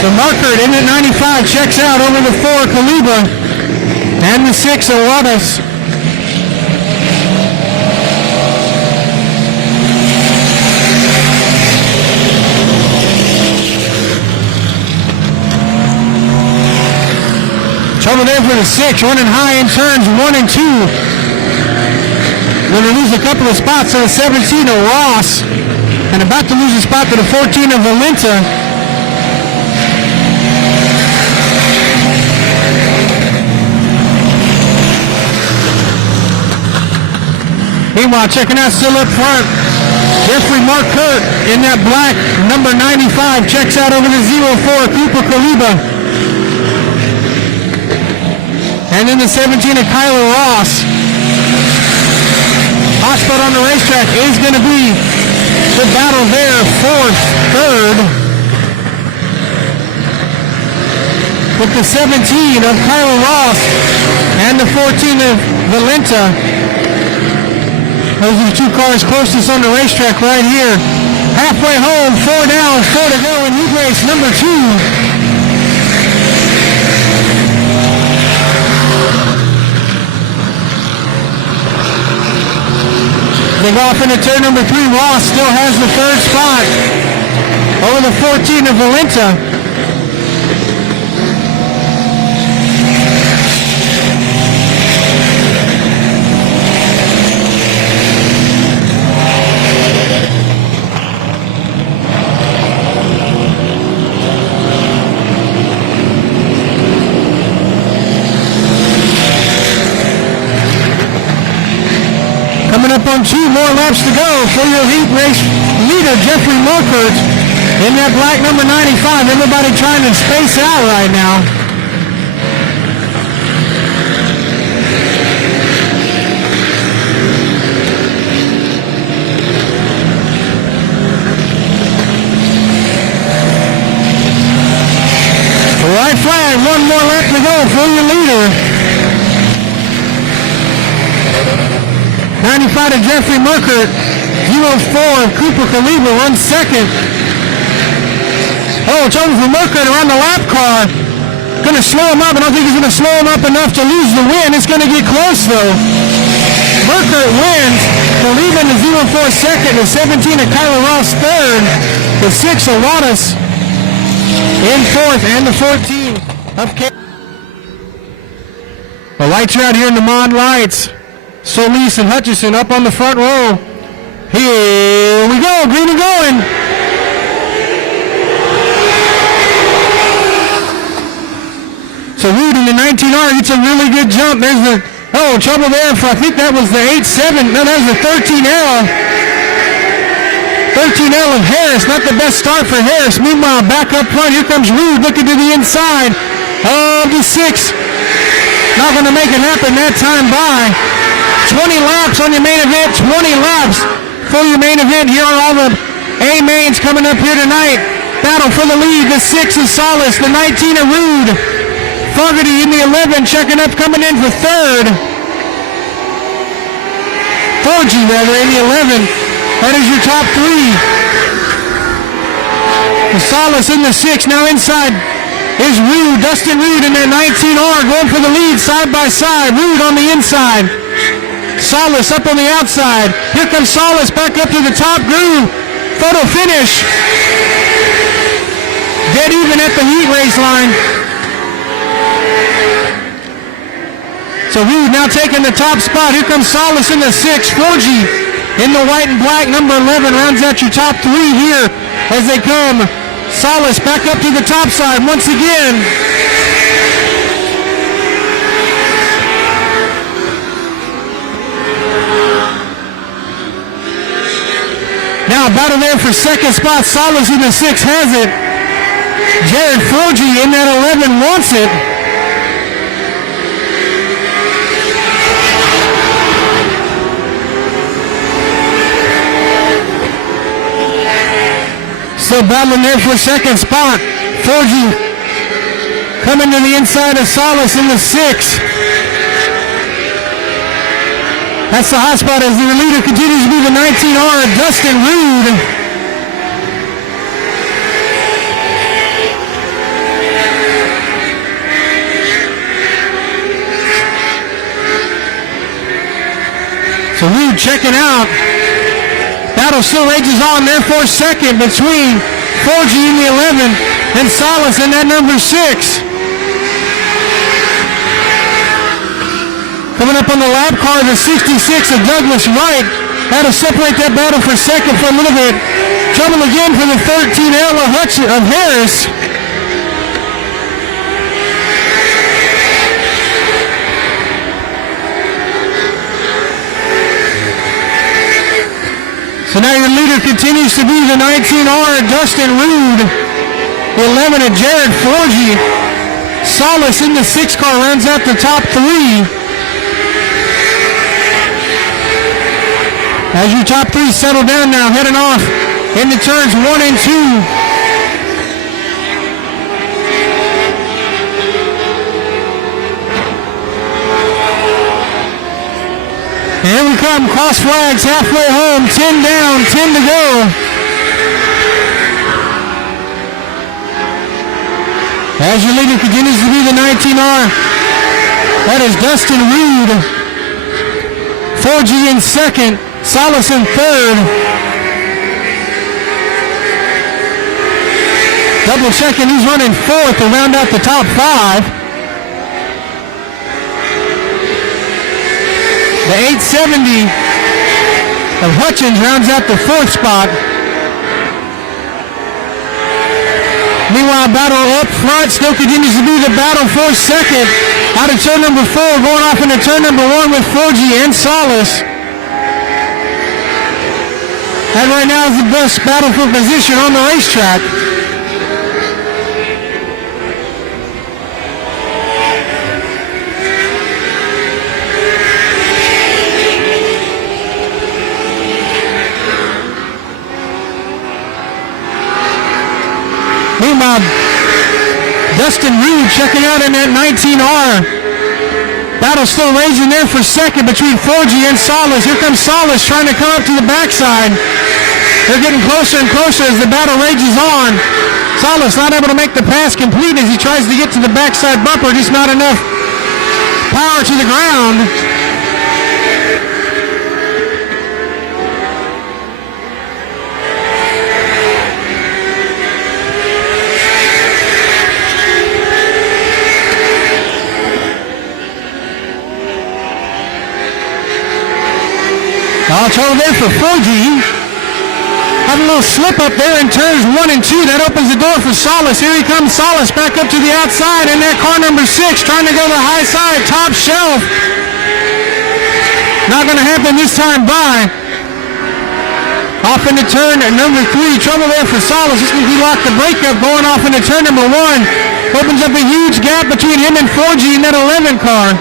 So Markert in at 95 checks out over the 4 Kaliba and the 6 Awadas. Trouble there for the 6, running high in turns 1 and 2. Going to lose a couple of spots to the 17 of Ross, and about to lose a spot to the 14 of Valenta. Meanwhile, checking out still up front, Jeffrey Markert in that black number 95 checks out over the 04 Cooper Kaliba. And then the 17 of Kyler Ross. Hot spot on the racetrack is going to be the battle there, 4th, 3rd. With the 17 of Kyler Ross and the 14 of Valenta. Those are the 2 cars closest on the racetrack right here. Halfway home, 4 down, 4 to go in heat race number 2. They go off into turn number 3. Ross still has the 3rd spot over the 14 of Valenta. Coming up on 2 more laps to go for your heat race leader, Jeffrey Markert, in that black number 95. Everybody trying to space out right now. Right flag, 1 more lap to go for your leader. 95 to Jeffrey Markert, 04 Cooper Kaliba runs second. Oh, it's over for Markert around the lap car. Going to slow him up. I don't think he's going to slow him up enough to lose the win. It's going to get close though. Markert wins. Kaliba in the 04 second, the 17 of Kyler Ross third, the 6 of Wattis in 4th, and the 14 of K. The lights are out here in the Mod Lights. Solis and Hutchison up on the front row. Here we go, green and going. and the 19R gets a really good jump. There's the, trouble there for, I think that was the 8-7. No, that was the 13L. 13L of Harris, not the best start for Harris. Meanwhile, back up front, here comes Rude looking to the inside of the 6. Not going to make it happen that time by. 20 laps on your main event, 20 laps for your main event. Here are all the A-mains coming up here tonight. Battle for the lead. The 6 is Solace, the 19 is Rude. Fogarty in the 11, checking up, coming in for third. 4G rather, in the 11. That is your top 3. The Solace in the 6. Now inside is Rude. Dustin Rude in that 19R going for the lead side by side. Rude on the inside. Solace up on the outside. Here comes Solace back up to the top groove. Photo finish. Dead even at the heat race line. So Rude now taking the top spot. Here comes Solace in the 6. 4G in the white and black, number 11, rounds out your top 3 here as they come. Solace back up to the top side once again. Now a battle there for second spot. Solace in the 6 has it. Jared Forgy in that 11 wants it. Still battling there for second spot. Forgy coming to the inside of Solace in the 6. That's the hot spot as the leader continues to be the 19R, Dustin Rude. So Rude checking out. Battle still rages on there for second between 4G in the 11 and Solace in that number 6. Coming up on the lap car, the 66 of Douglas Wright. That'll separate that battle for second for a little bit. Trouble again for the 13L of Harris. So now your leader continues to be the 19R, Dustin Rude. The 11 of Jared Forgy. Solace in the 6 car rounds out the top 3. As your top 3 settle down now, heading off into turns 1 and 2. Here we come, cross flags, halfway home, 10 down, 10 to go. As your leader continues to be the 19R, that is Dustin Rude. 4G in second, Solace in third. Double checking, he's running fourth to round out the top 5. The 870 of Hutchins rounds out the 4th spot. Meanwhile, battle up front still continues to be the battle for second. Out of turn number 4, going off into turn number 1 with 4G and Solace. And right now is the best battle for position on the racetrack. Meanwhile, Dustin Rude checking out in that 19R. Battle still raging there for second between 4G and Solace. Here comes Solace trying to come up to the backside. They're getting closer and closer as the battle rages on. Solace not able to make the pass complete as he tries to get to the backside bumper. Just not enough power to the ground. All trouble there for 4G. Had a little slip up there in turns 1 and 2. That opens the door for Solis. Here he comes, Solis, back up to the outside, and that car number 6 trying to go to the high side, top shelf. Not going to happen this time by. Off into turn number 3. Trouble there for Solis. This means he locked the brake up going off into turn number 1. Opens up a huge gap between him and 4G in that 11 car.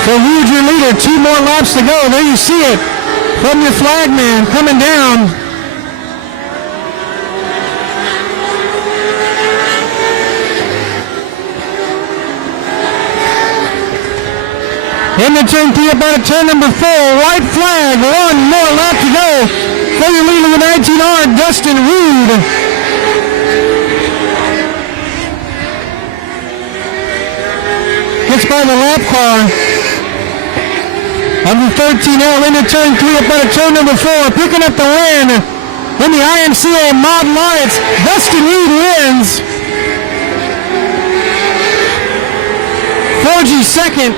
So who's your leader? 2 more laps to go. There you see it from your flag man coming down. In the turn 3 about a turn number 4. White flag. 1 more lap to go for your leader, the 19R, Dustin Rood. Gets by the lap car. Number 13L into turn 3 up out of turn number 4. Picking up the win in the IMCA Mod Lights. Dustin Reed wins. 4G second.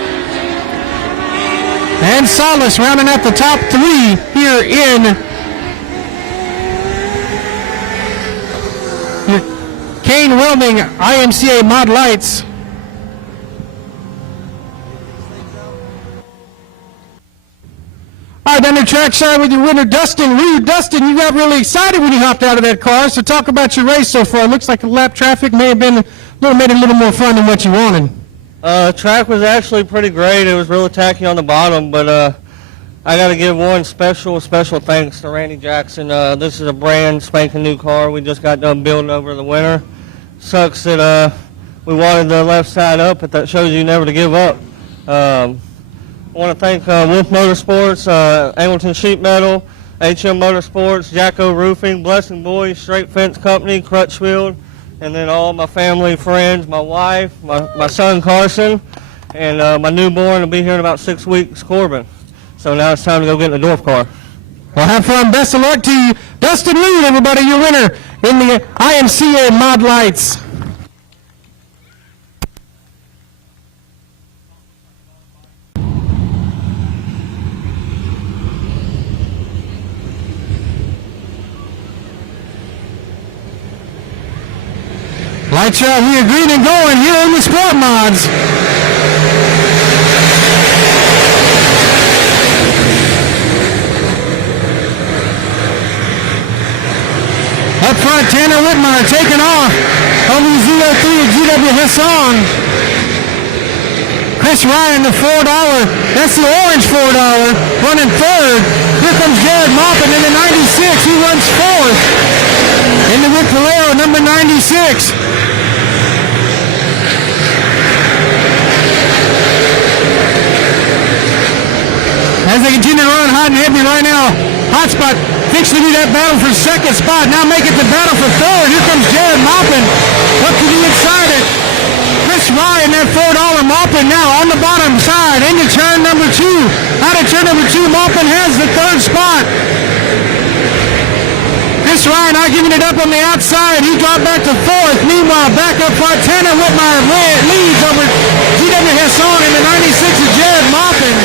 And Solis rounding out the top 3 here in Kane Welding IMCA Mod Lights. All right, down the trackside with your winner, Dustin Reed. Dustin, you got really excited when you hopped out of that car. So talk about your race so far. It looks like the lap traffic may have been made it a little more fun than what you wanted. Track was actually pretty great. It was really tacky on the bottom, but I got to give one special thanks to Randy Jackson. This is a brand spanking new car. We just got done building over the winter. Sucks that we wanted the left side up, but that shows you never to give up. I want to thank Wolf Motorsports, Angleton Sheet Metal, HM Motorsports, Jacko Roofing, Blessing Boys, Straight Fence Company, Crutchfield, and then all my family, friends, my wife, my son Carson, and my newborn will be here in about 6 weeks, Corbin. So now it's time to go get in the Dwarf car. Well, have fun. Best of luck to you. Dustin Reed, everybody, your winner in the IMCA Mod Lights. Lights out here, green and going here in the Sport Mods. Up front, Tanner Whitmire taking off over the 03 at GW Hassan. Chris Ryan, the $4. That's the orange $4, running third. Here comes Jared Maupin in the 96. He runs fourth. In the Rick Valero, number 96. As they continue to run hot and heavy right now, Hot Spot fixing to do that battle for second spot. Now make it the battle for third. Here comes Jared Maupin up to the inside it. Chris Ryan, that $4 Maupin now on the bottom side into turn number 2. Out of turn number 2, Maupin has the third spot. Chris Ryan not giving it up on the outside. He dropped back to fourth. Meanwhile, back up front, Tanner Whitmire leads over GW Hassan in the 96 of Jared Maupin.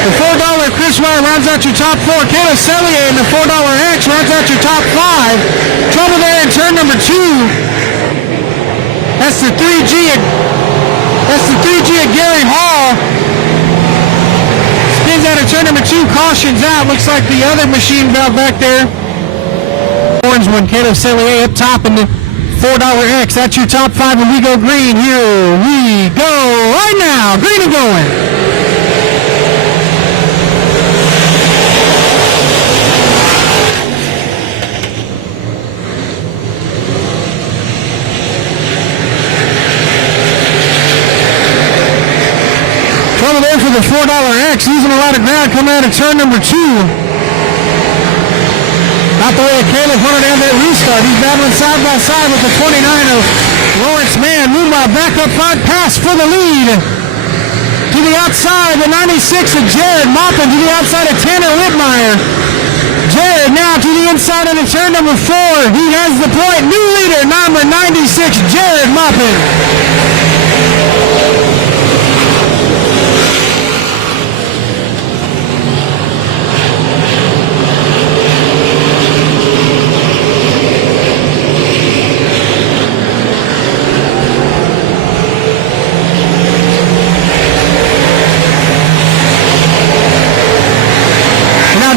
The $4 Chris Ryan rounds out your top 4. Caleb Sellier and the $4 X rounds out your top 5. Trouble there in turn number 2. That's the 3G at Gary Hall. Spins out of turn number 2. Cautions out. Looks like the other machine valve back there. Orange one. Caleb Sellier up top in the $4 X. That's your top 5 and we go green. Here we go right now. Green and going. Trouble there for the $4 X, losing a lot of ground coming out of turn number 2. Not the way Caleb wanted to have that restart. He's battling side by side with the 29 of Lawrence Mann. Meanwhile, back up front, pass for the lead to to the outside, the 96 of Jared Maupin to the outside of Tanner Whitmire. Jared now to the inside of the turn number 4. He has the point. New leader, number 96, Jared Maupin.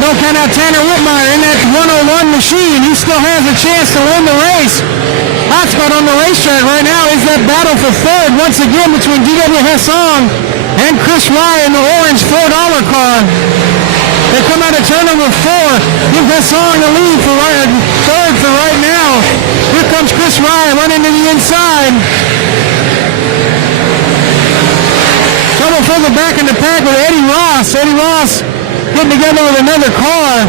Don't count out Tanner Whitmire in that 101 machine. He still has a chance to win the race. Hotspot on the racetrack right now is that battle for third once again between GW Hessong and Chris Rye in the orange $4 car. They come out of turn number 4. Give Hessong the lead for third for right now. Here comes Chris Rye running to the inside. Trouble further back in the pack with Eddie Ross. Eddie Ross getting together with another car.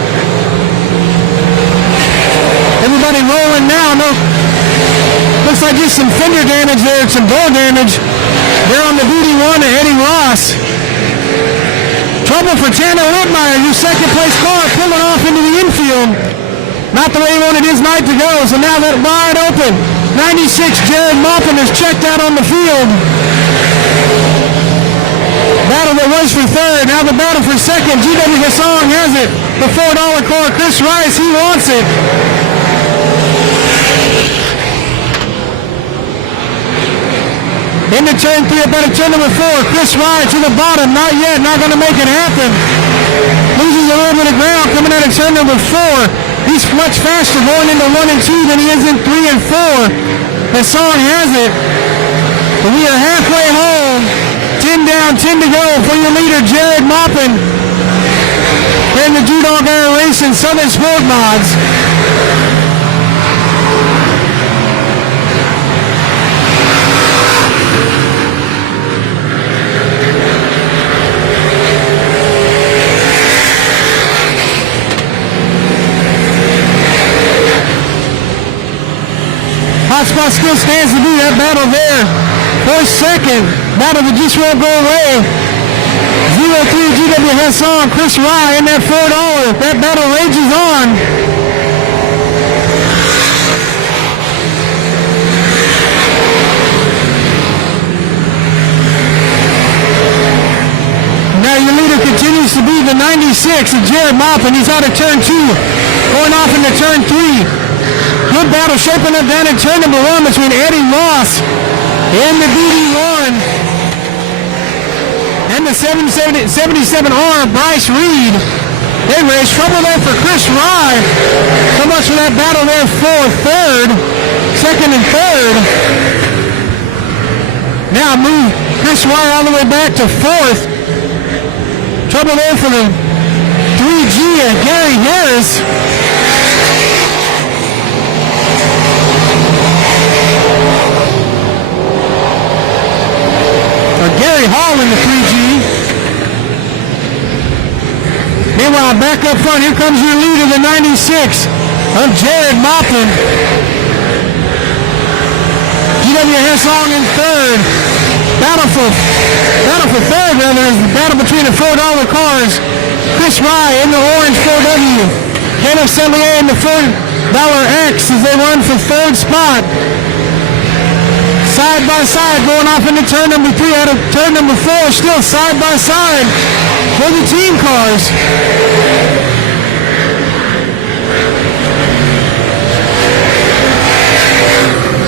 Everybody rolling now. No, looks like just some fender damage there, some ball damage. They're on the BD1 to Eddie Ross. Trouble for Tanner Whitmire, your second place car pulling off into the infield. Not the way he wanted his night to go, so now that wide open. 96 Jared Maupin is checked out on the field. Battle that was for third, now the battle for second. GW Hessong has it. The $4 car, Chris Rice, he wants it. Into turn 3, about turn number 4. Chris Rice to the bottom, not yet, not going to make it happen. Loses a little bit of ground coming out of turn number 4. He's much faster going into 1 and 2 than he is in 3 and 4. Hessong has it. But we are halfway home. 10 down, 10 to go for your leader, Jared Maupin. And the G-Dog Air Racing Southern Sport Mods. Hotspot still stands to do that battle there. For second, battle that just won't go away. 0-3 GW Hessong, Chris Rye in that $4. That battle rages on. Now your leader continues to be the 96 of Jared Maupin. He's out of turn 2, going off into turn 3. Good battle shaping up down in turn number 1 between Eddie Ross and the BD1 and the 77R Bryce Reed. They race. Trouble there for Chris Rye. So much for that battle there for third, second and third. Now move Chris Rye all the way back to fourth. Trouble there for the 3G and Gary Harris. Gary Hall in the 3G. Meanwhile, back up front, here comes your leader, the 96 of Jared Maupin. GW Hessong in third. Battle for third, rather, is the battle between the $4 cars. Chris Rye in the orange 4W. Kenneth Sellier in the $4X as they run for third spot. Side by side, going off into turn number 3 out of turn number 4, still side by side for the team cars.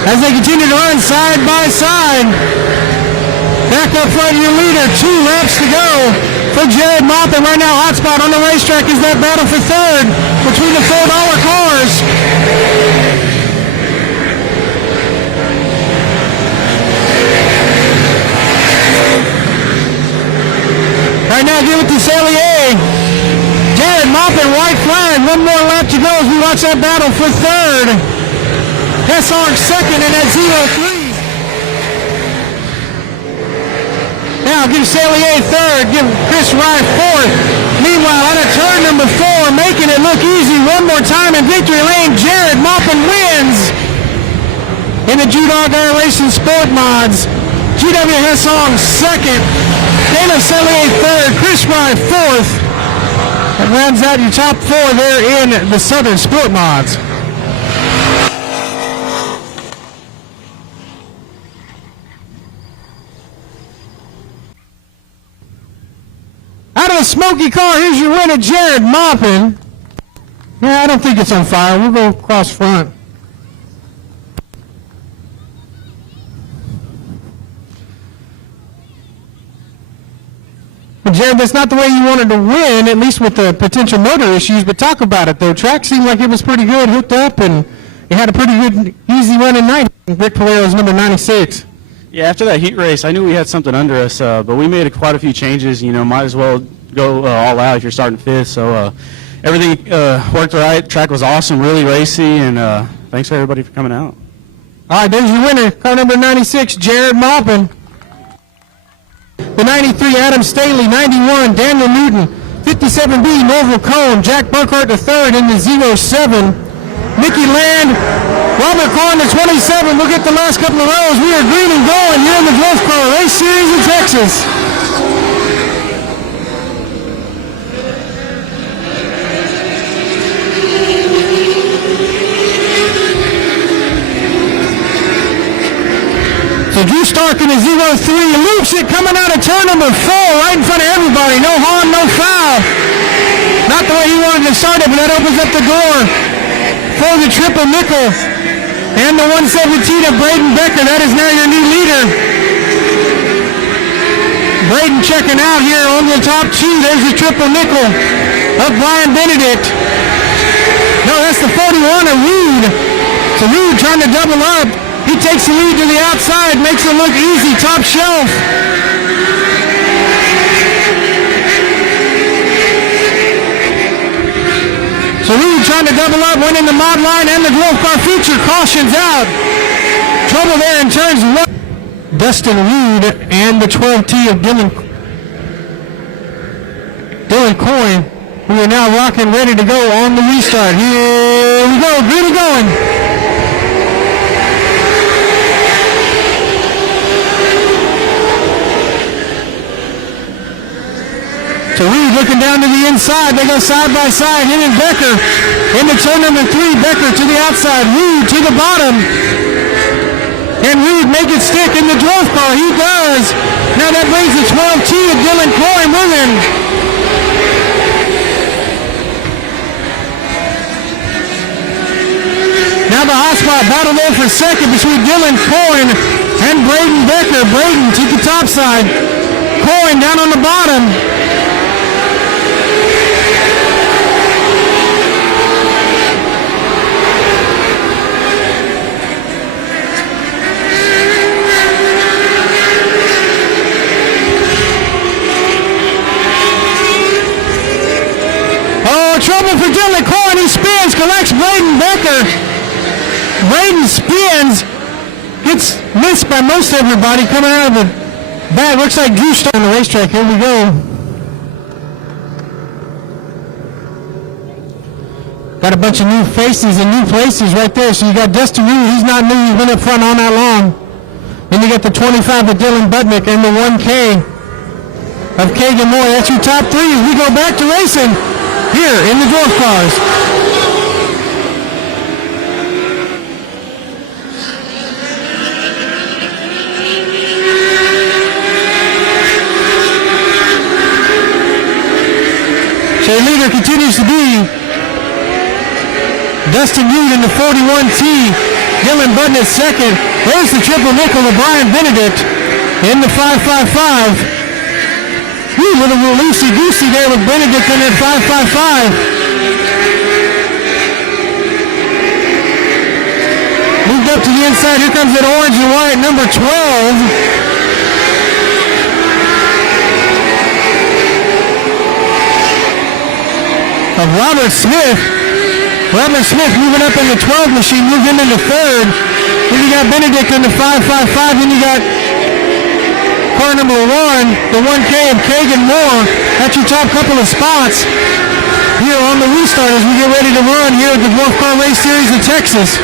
As they continue to run side by side. Back up front, your leader, 2 laps to go for Jared Maupin. Right now, hotspot on the racetrack is that battle for third between the $4 cars. Right now, give it to Sellier. Jared Maupin, white flag. 1 more lap to go as we watch that battle for third. Hessong second in that 0-3. Now give Sellier third. Give Chris Rye fourth. Meanwhile, out of turn number 4, making it look easy one more time in victory lane. Jared Maupin wins in the G-Dog Air Racing Sport Mods. GW Hessong second. Dana Sellier third, Chris Fry fourth. That rounds out your top four there in the Southern Sport Mods. Out of the smoky car, here's your winner, Jared Maupin. Yeah, I don't think it's on fire. We'll go across front. Well, Jared, that's not the way you wanted to win, at least with the potential motor issues, but talk about it, though. Track seemed like it was pretty good, hooked up, and you had a pretty good, easy run in night. Rick Palero's number 96. Yeah, after that heat race, I knew we had something under us, but we made quite a few changes. You know, might as well go all out if you're starting fifth. So everything worked right. Track was awesome, really racy, and thanks for everybody for coming out. All right, there's your winner, car number 96, Jared Maupin. The 93, Adam Staley. 91, Daniel Newton. 57B, Norval Cohn. Jack Burkhart III in the 07. Mickey Land. Robert Corn, the 27. Look at the last couple of rows. We are green and going here in the Dwarf Car Race Series in Texas. So Drew Stark in the 03 loops it coming out of turn number 4 right in front of everybody. No harm, no foul. Not the way he wanted to start it, but that opens up the door for the triple nickel. And the 117 of Braden Becker. That is now your new leader. Braden checking out here on the top two. There's the triple nickel of Brian Benedict. No, that's the 41 of Rude. So Rude trying to double up. He takes the lead to the outside, makes it look easy, top shelf. So Rude trying to double up, winning the mod line and the Dwarf Car feature. Cautions out. Trouble there in turns one. Dustin Rude and the 12T of Dylan Coyne, who are now rocking, ready to go on the restart. Here we go, really going. So Reed looking down to the inside. They go side by side. Him and Becker into turn number 3. Becker to the outside. Reed to the bottom. And Reed make it stick in the Dwarf Car. He does. Now that brings the 12T of Dylan Coyne with him. Now the hot spot battle there for second between Dylan Coyne and Braden Becker. Braden to the top side. Coyne down on the bottom. Trouble for Dylan Coyne. He spins, collects Braden Becker. Braden spins, gets missed by most everybody coming out of the back. Looks like Drew Stark on the racetrack. Here we go. Got a bunch of new faces and new places right there. So you got Dustin Reed. He's not new. He's been up front all night long. Then you got the 25 of Dylan Budnick and the 1K of Kagan Moore. That's your top three as we go back to racing here in the Dwarf Cars. So the leader continues to be Dustin Reed in the 41T. Dylan Budnick second. There's the triple nickel of Brian Benedict in the 555. Ooh, a little loosey-goosey there with Benedict in that 555. Moved up to the inside. Here comes that orange and white, number 12. Of Robert Smith. Robert Smith moving up in the 12 machine, moving into third. Then you got Benedict in the 555. Then you got car number 1, the 1K of Kagan Moore. That's your top couple of spots here on the restart as we get ready to run here at the Dwarf Car Race Series in Texas.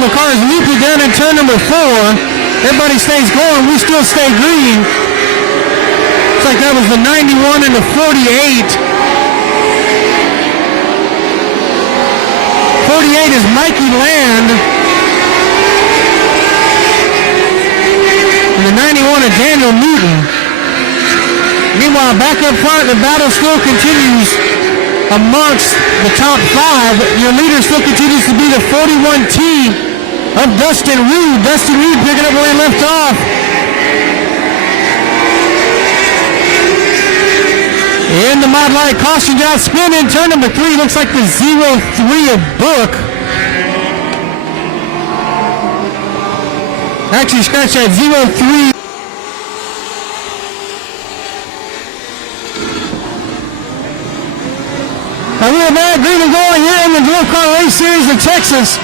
couple of cars loop it down in turn number 4. Everybody stays going. We still stay green. Looks like that was the 91 and the 48. 48 is Mikey Land. And the 91 is Daniel Newton. Meanwhile, back up front, the battle still continues amongst the top 5. Your leader still continues to be the 41T of Dustin Reed. Dustin Reed picking up where he left off. In the Mod Light, caution out, spin in turn number 3. Looks like the 03 of Book. Actually, scratch that 03. And we're back, green and going here in the Dwarf Car Race Series of Texas.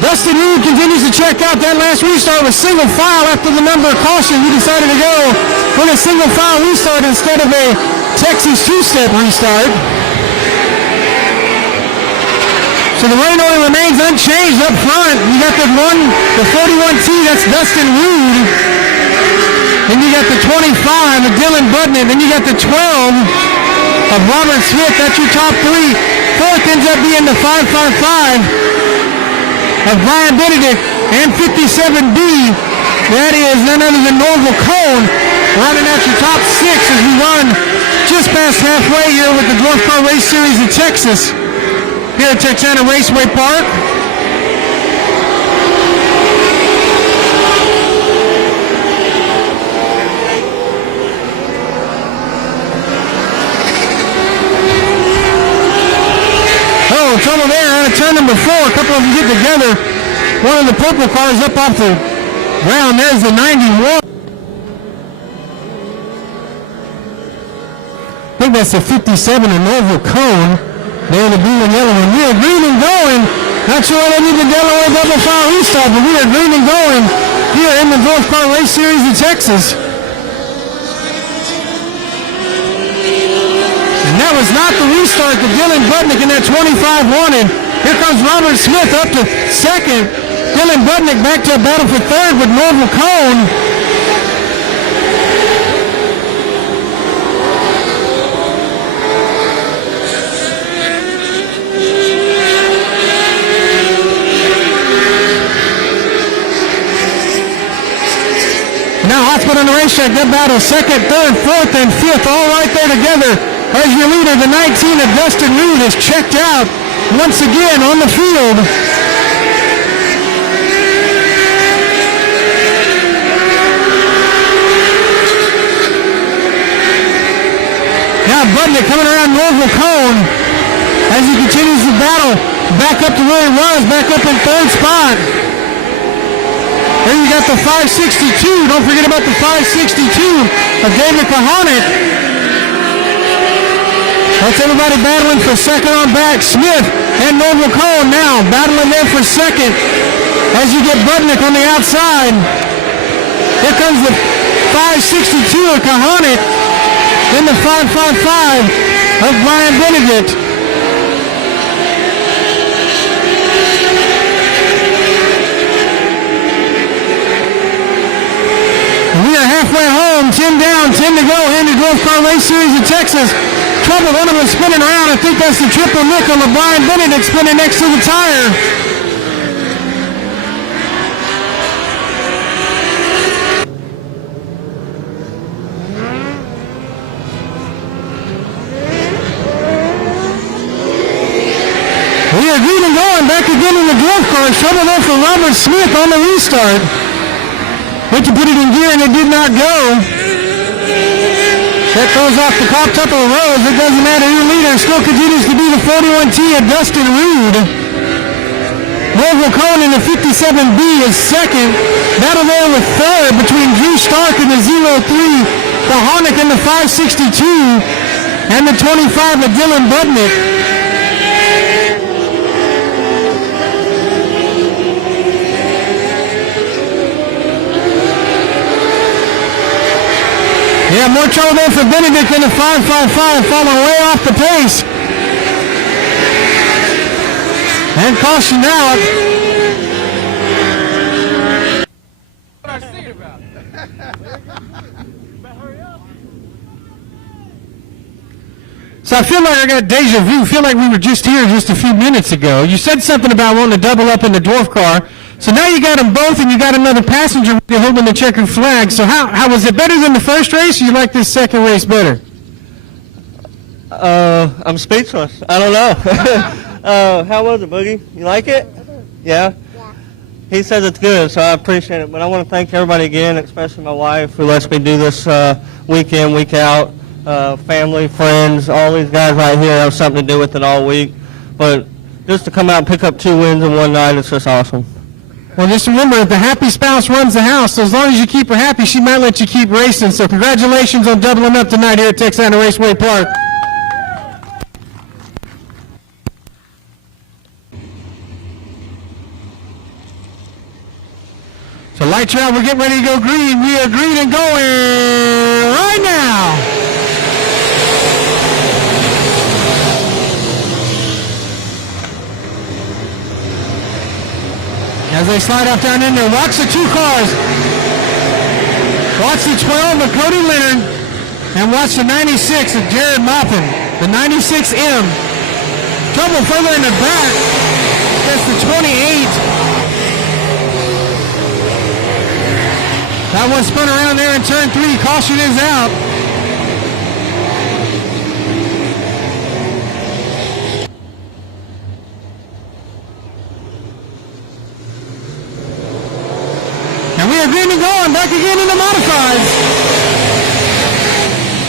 Dustin Reed continues to check out. That last restart was single file after the number of caution. He decided to go with a single file restart instead of a Texas two-step restart. So the rain only remains unchanged up front. You got the 41T, that's Dustin Reed. Then you got the 25 of Dylan Budnick. Then you got the 12 of Robert Smith. That's your top 3. Fourth ends up being the 555 of Brian Benedict, and 57B. That is none other than Norval Cone, rounding out your top 6 as we run just past halfway here with the Dwarf Car Race Series in Texas here at Texana Raceway Park. Oh, trouble there out of turn number 4. A couple of them get together. One of the purple cars up off the ground. There's the 91. I think that's the 57 of Norval Cone. There the blue and yellow one. We are green and going. Not sure why they need the Delaware double file restart, but we are green and going here in the Dwarf Car Race Series in Texas. And that was not the restart that Dylan Budnick in that 25 wanted. Here comes Robert Smith up to second. Dylan Budnick back to a battle for third with Norval Cone. Now Hoffman on the racetrack, that battle second, third, fourth, and fifth, all right there together. As your leader, the 19 of Dustin Reed is checked out once again on the field. Now Budnick coming around Norval Cone as he continues the battle back up to where he was, back up in third spot. Then you got the 562. Don't forget about the 562 of David Kahonet. That's everybody battling for second on back. Smith and Norval Cone now battling there for second as you get Budnick on the outside. Here comes the 562 of Kahonet. Then the 555 of Brian Benedict. We are halfway home. 10 down, 10 to go. Andy Dwarf Car Race Series in Texas. Trouble, one of them spinning around. I think that's the triple nickel of Brian Benedict spinning next to the tire. We are green and going back again in the Dwarf cars. Trouble there for Robert Smith on the restart. Went to put it in gear and it did not go. That throws off the top of the rows. It doesn't matter. Your leader still continues to be the 41T of Dustin Reed. Norval Cone in the 57B is second. Battle there with third between Drew Stark and the 03, the Kahonet and the 562, and the 25 of Dylan Budnick. Yeah, more trouble there for Benedict than the 555, falling way off the pace. And caution out. So I feel like I got deja vu. I feel like we were just here just a few minutes ago. You said something about wanting to double up in the Dwarf car. So now you got them both, and you got another passenger with you holding the checkered flag. So how was it better than the first race, or you like this second race better? I'm speechless. I don't know. How was it, Boogie? You like it? Yeah? Yeah. He says it's good, so I appreciate it. But I want to thank everybody again, especially my wife, who lets me do this week in, week out. Family, friends, all these guys right here have something to do with it all week. But just to come out and pick up 2 wins in one night, it's just awesome. Well, just remember, if the happy spouse runs the house, so as long as you keep her happy, she might let you keep racing. So congratulations on doubling up tonight here at Texana Raceway Park. So lights are out, we're getting ready to go green. We are green and going right now. As they slide off down in there, watch the 2 cars. Watch the 12 of Cody Leonard, and watch the 96 of Jared Maupin, the 96M. Trouble further in the back. That's the 28. That one spun around there in turn 3. Caution is out. And we are green and going, back again in the modifieds.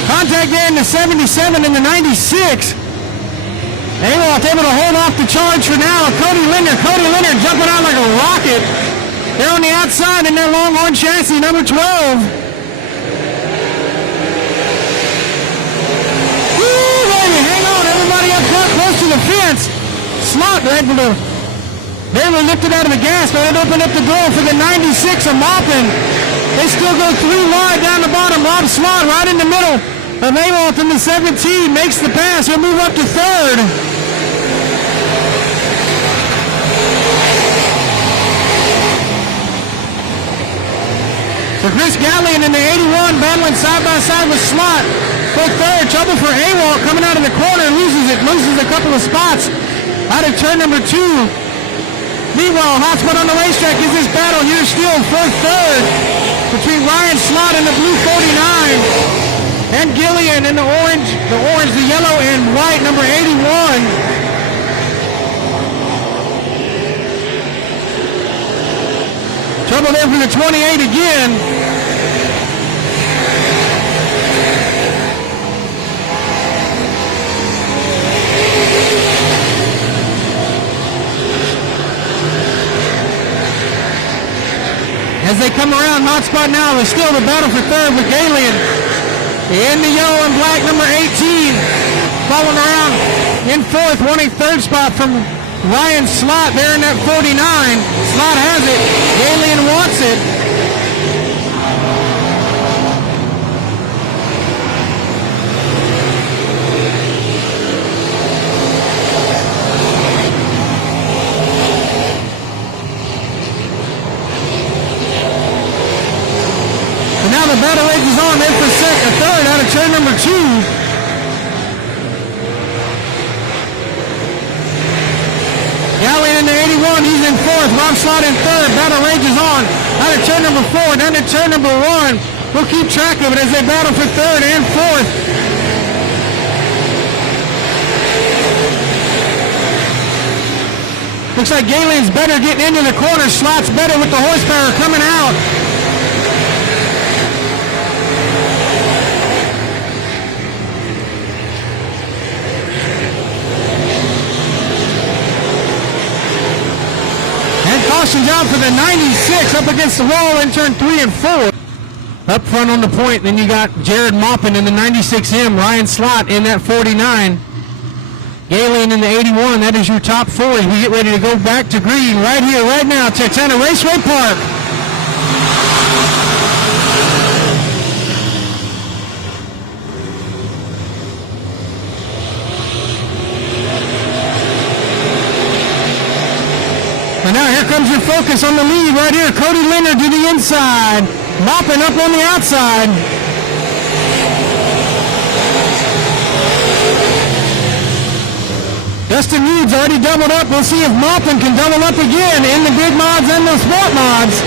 Contact there in the 77 and the 96. Awalt able to hold off the charge for now. Cody Leonard jumping out like a rocket. They're on the outside in their Longhorn chassis, number 12. Woo, baby, hang on, everybody up front close to the fence. Slot able to barely lifted out of the gas, but it opened up the door for the 96 of Maupin. They still go 3 wide down the bottom. Rob Slot right in the middle of Awalt in the 17 makes the pass. He'll move up to 3rd. So Chris Gallion in the 81 battling side by side with Slot for 3rd. Trouble for Awalt coming out of the corner, loses a couple of spots out of turn number 2. Meanwhile, hotspot on the racetrack is this battle here still for 3rd between Ryan Slot in the blue 49 and Gillian in the orange, the yellow, and white, number 81. Trouble there for the 28 again. As they come around, hot spot now is still the battle for 3rd with Galian. In the yellow and black, number 18. Following around in 4th, wanting 3rd spot from Ryan Slot there in that 49. Slot has it. Galian wants it. Now the battle rages on in for 3rd out of turn number 2. Gallian in the 81, he's in 4th. Rob Slot in 3rd. Battle rages on out of turn number 4 down to turn number 1. We'll keep track of it as they battle for 3rd and 4th. Looks like Galian's better getting into the corner. Slot's better with the horsepower coming out. Caution's out for the 96 up against the wall in turn 3 and 4. Up front on the point, then you got Jared Maupin in the 96M, Ryan Slot in that 49. Galian in the 81, that is your top 40. We get ready to go back to green right here, right now, Texana Raceway Park. And now here comes your focus on the lead right here. Cody Leonard to the inside. Mopping up on the outside. Dustin Reed's already doubled up. We'll see if Moppin can double up again in the big mods and the sport mods.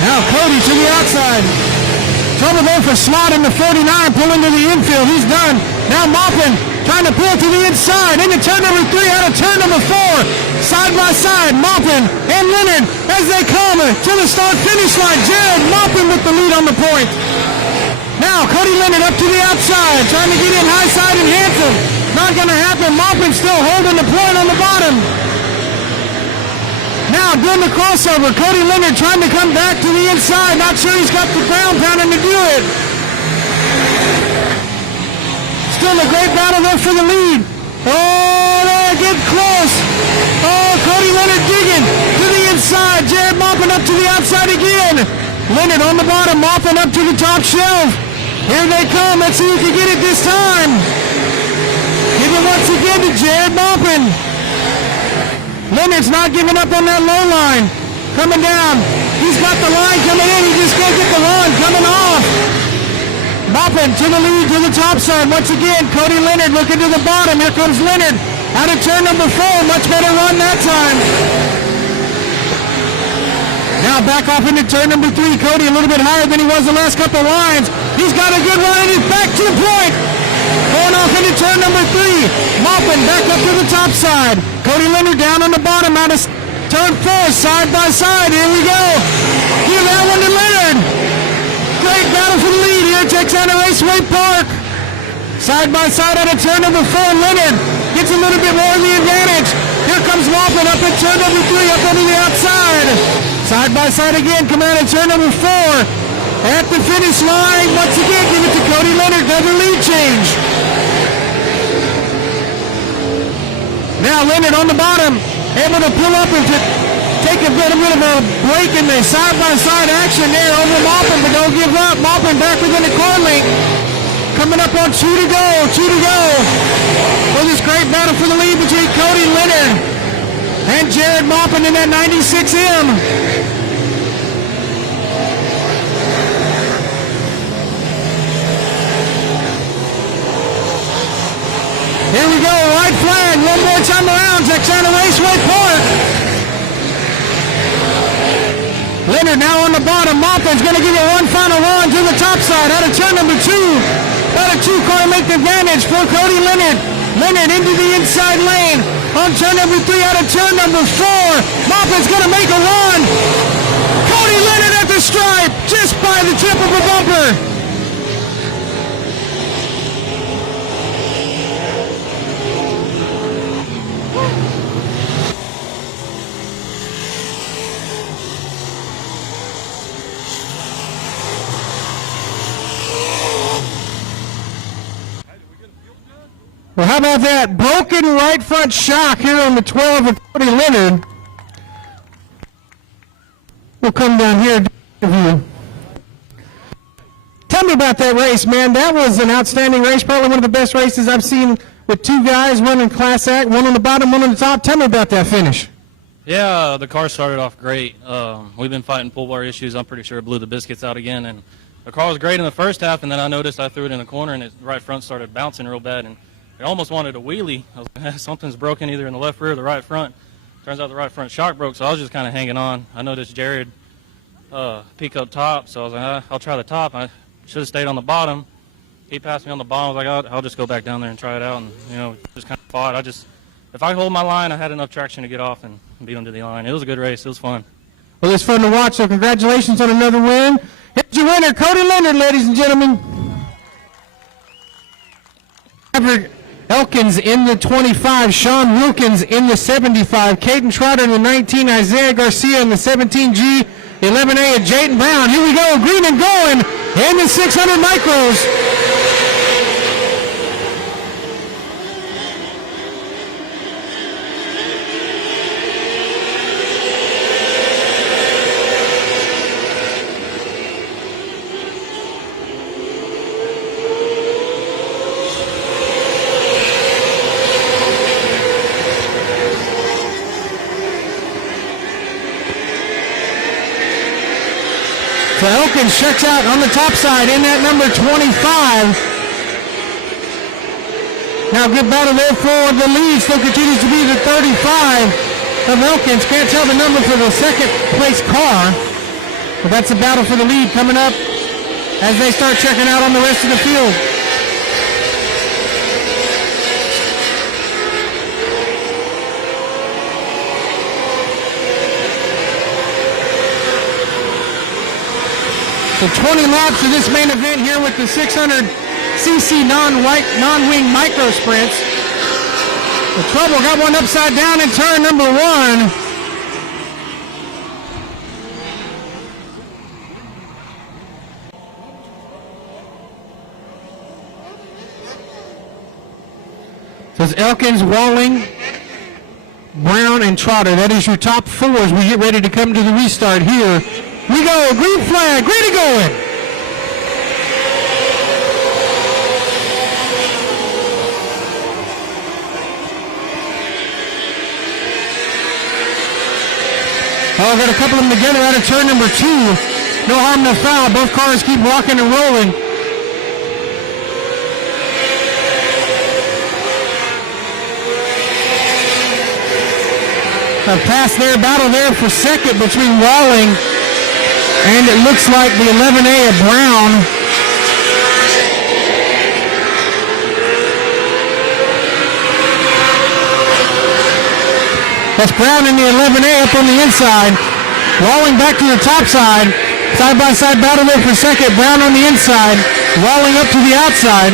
Now Cody to the outside. Trouble there for Slot in the 49, pulling to the infield. He's done. Now Moppin trying to pull to the inside. Into turn number 3, out of turn number 4. Side by side, Moppin and Leonard as they come to the start-finish line. Jared Moppin with the lead on the point. Now Cody Leonard up to the outside, trying to get in high side and handsome. Not going to happen. Moppin still holding the point on the bottom. Now doing the crossover. Cody Leonard trying to come back to the inside. Not sure he's got the ground pounding to do it. Still a great battle there for the lead. Oh, they're getting close. Oh, Cody Leonard digging to the inside. Jared Moppin up to the outside again. Leonard on the bottom, Moppin up to the top shelf. Here they come. Let's see who can get it this time. Give it once again to Jared Moppin. Leonard's not giving up on that low line. Coming down. He's got the line coming in. He just can't get the run coming off. Moppin to the lead to the top side. Once again, Cody Leonard looking to the bottom. Here comes Leonard. Out of turn number 4. Much better run that time. Now back off into turn number 3. Cody a little bit higher than he was the last couple lines. He's got a good run and he's back to the point. Going off into turn number 3. Moppin back up to the top side. Cody Leonard down on the bottom out of turn 4. Side by side. Here we go. Give that one to Leonard. Great battle for the lead here at Texana Raceway Park. Side by side out of turn number 4. Leonard gets a little bit more of the advantage. Here comes Moppin up at turn number 3, up onto the outside. Side by side again, come out at turn number 4. At the finish line, once again, give it to Cody Leonard, another lead change. Now Leonard on the bottom, able to pull up and to take a bit of a break in the side-by-side action there over Moppin, but don't give up. Moppin back within the corn link. Coming up on 2 to go. Well, this great battle for the lead between Cody Leonard and Jared Moppin in that 96M. Here we go, white flag, one more time around, Texana Raceway Park. Leonard now on the bottom. Moppin's going to give it one final run to the top side out of turn number 2. About a 2-car length advantage for Cody Leonard. Leonard into the inside lane on turn number 3 out of turn number 4. Moppin's going to make a run. Cody Leonard at the stripe, just by the tip of a bumper. Well, how about that? Broken right front shock here on the 12 of Cody Leonard. We'll come down here and tell me about that race, man. That was an outstanding race, probably one of the best races I've seen with 2 guys, one in Class Act, one on the bottom, one on the top. Tell me about that finish. Yeah, the car started off great. We've been fighting pull bar issues. I'm pretty sure it blew the biscuits out again. And the car was great in the first half, and then I noticed I threw it in the corner, and its right front started bouncing real bad. And I almost wanted a wheelie. I was like, something's broken either in the left rear or the right front. Turns out the right front shock broke, so I was just kind of hanging on. I noticed Jared peek up top, so I was like, I'll try the top. I should have stayed on the bottom. He passed me on the bottom. I was like, I'll just go back down there and try it out, and just kind of fought. If I hold my line, I had enough traction to get off and beat him to the line. It was a good race. It was fun. Well, it's fun to watch, so congratulations on another win. Here's your winner, Cody Leonard, ladies and gentlemen. Elkins in the 25, Sean Wilkins in the 75, Caden Trotter in the 19, Isaiah Garcia in the 17G, 11A, and Jayden Brown. Here we go, green and going in the 600 micros. So Elkins checks out on the top side in that number 25. Now good battle there for the lead. Still continues to be the 35 of Elkins. Can't tell the number for the second place car. But that's a battle for the lead coming up as they start checking out on the rest of the field. So 20 laps of this main event here with the 600cc non-wing micro sprints. The trouble got one upside down in turn number 1. So it's Elkins, Walling, Brown, and Trotter. That is your top 4 as we get ready to come to the restart here. We go, green flag, ready to go in. Oh, got a couple of them together out of turn number 2. No harm, no foul. Both cars keep rocking and rolling. A pass there, battle there for second between Walling and it looks like the 11A of Brown. That's Brown in the 11A up on the inside. Walling back to the top side. Side-by-side battle there for second. Brown on the inside. Walling up to the outside.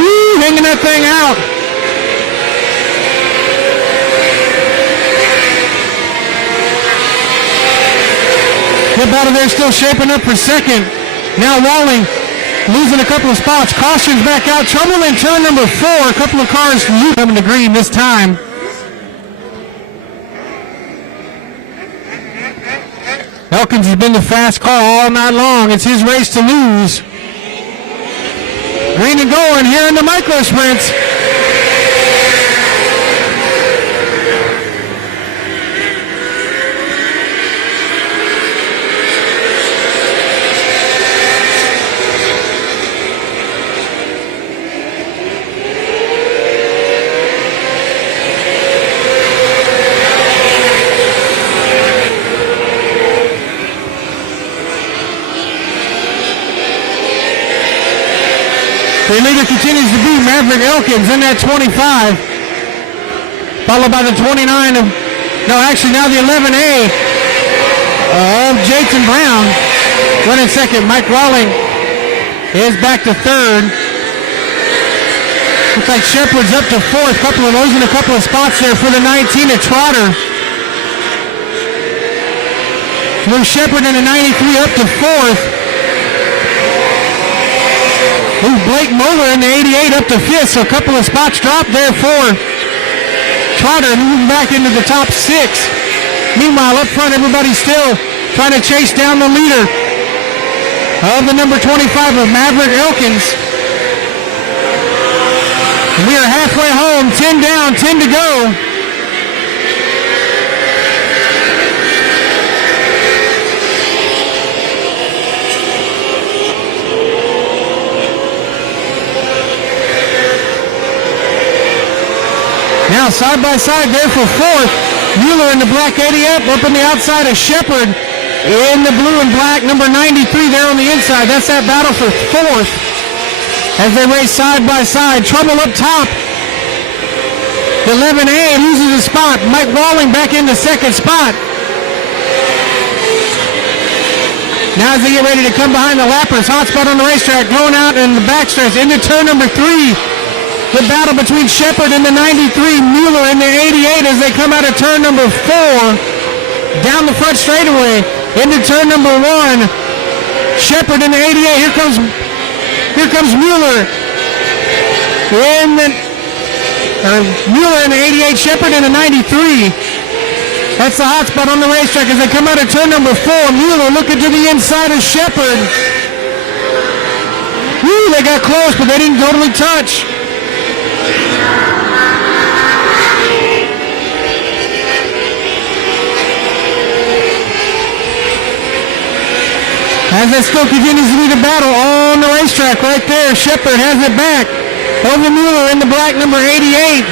Woo, hanging that thing out. Good battle there, still shaping up for second. Now Walling losing a couple of spots. Caution's back out. Trouble in turn number 4. A couple of cars coming to green this time. Elkins has been the fast car all night long. It's his race to lose. Green and going here in the micro sprints. The leader continues to be Maverick Elkins in that 25, followed by the 29 of, no, actually now the 11A of Jason Brown. Running second, Mike Walling is back to third. Looks like Shepard's up to fourth, losing a couple of spots there for the 19 of Trotter. Move Shepard in the 93 up to fourth. Move Blake Moeller in the 88 up to 5th, so a couple of spots dropped there for Trotter, moving back into the top 6. Meanwhile, up front, everybody's still trying to chase down the leader of the number 25 of Maverick Elkins. We are halfway home, 10 down, 10 to go. Now side by side there for fourth. Mueller in the black 80 up on the outside of Shepard in the blue and black, number 93 there on the inside. That's that battle for fourth as they race side by side. Trouble up top. The 11A loses a spot. Mike Walling back in the second spot. Now as they get ready to come behind the lappers, hot spot on the racetrack, going out in the backstretch into turn number 3. The battle between Shepard and the 93, Mueller in the 88 as they come out of turn number 4. Down the front straightaway into turn number 1. Shepard in the 88. Here comes Mueller. Mueller in the 88, Shepard in the 93. That's the hot spot on the racetrack as they come out of turn number 4. Mueller looking to the inside of Shepard. Woo, they got close, but they didn't totally touch. As that still continues to be the battle on the racetrack right there. Shepard has it back over Mueller in the black number 88.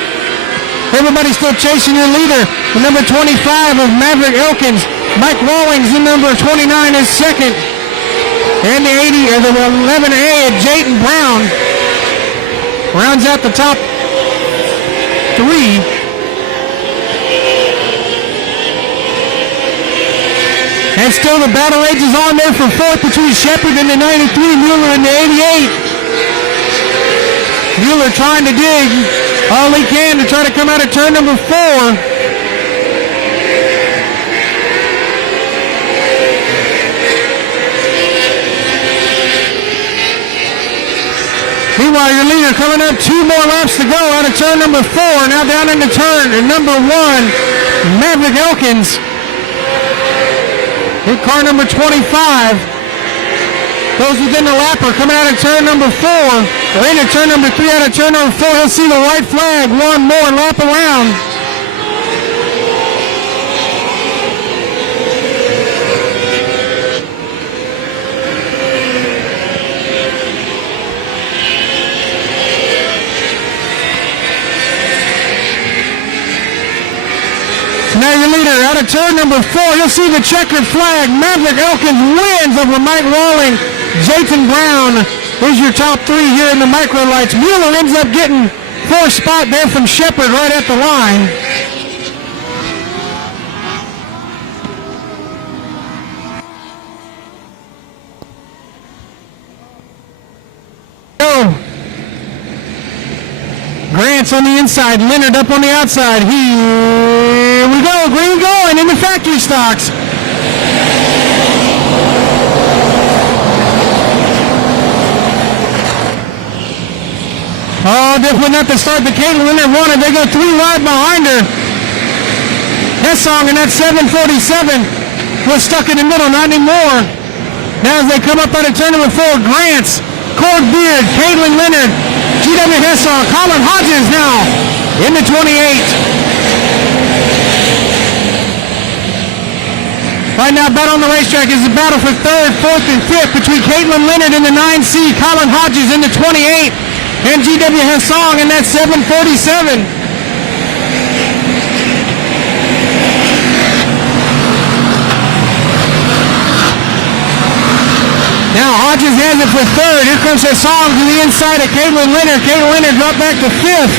Everybody still chasing your leader. The number 25 of Maverick Elkins. Mike Rawlings, the number 29, is second. And the 80 or the 11A of Jayton Brown rounds out the top three. And still the battle rages on there for fourth between Shepard and the 93, Mueller and the 88. Mueller trying to dig all he can to try to come out of turn number 4. Meanwhile, your leader coming up 2 more laps to go out of turn number 4. Now down into turn number 1, Maverick Elkins. In car number 25 goes within the lapper coming out of turn number 4. Or into turn number 3 out of turn number 4. He'll see the white flag. One more lap around. Now your leader out of turn number 4. You'll see the checkered flag. Maverick Elkins wins over Mike Rawling. Jayton Brown is your top 3 here in the micro lights. Mueller ends up getting 4th spot there from Shepard right at the line. Grant's on the inside, Leonard up on the outside. Here we go, green going in the factory stocks. Oh, definitely not the start that Caitlin Leonard wanted. They go 3 wide behind her. Hessong in that 747 was stuck in the middle, not anymore. Now as they come up out of turn number 4, Grant's, Cord Beard, Caitlin Leonard, GW Hessong, Colin Hodges now in the 28. Right now, battle on the racetrack is a battle for 3rd, 4th, and 5th between Caitlin Leonard in the 9C, Colin Hodges in the 28, and GW Hessong in that 747. Now Hodges has it for 3rd. Here comes Hessong to the inside of Caitlin Leonard. Caitlin Leonard dropped back to 5th.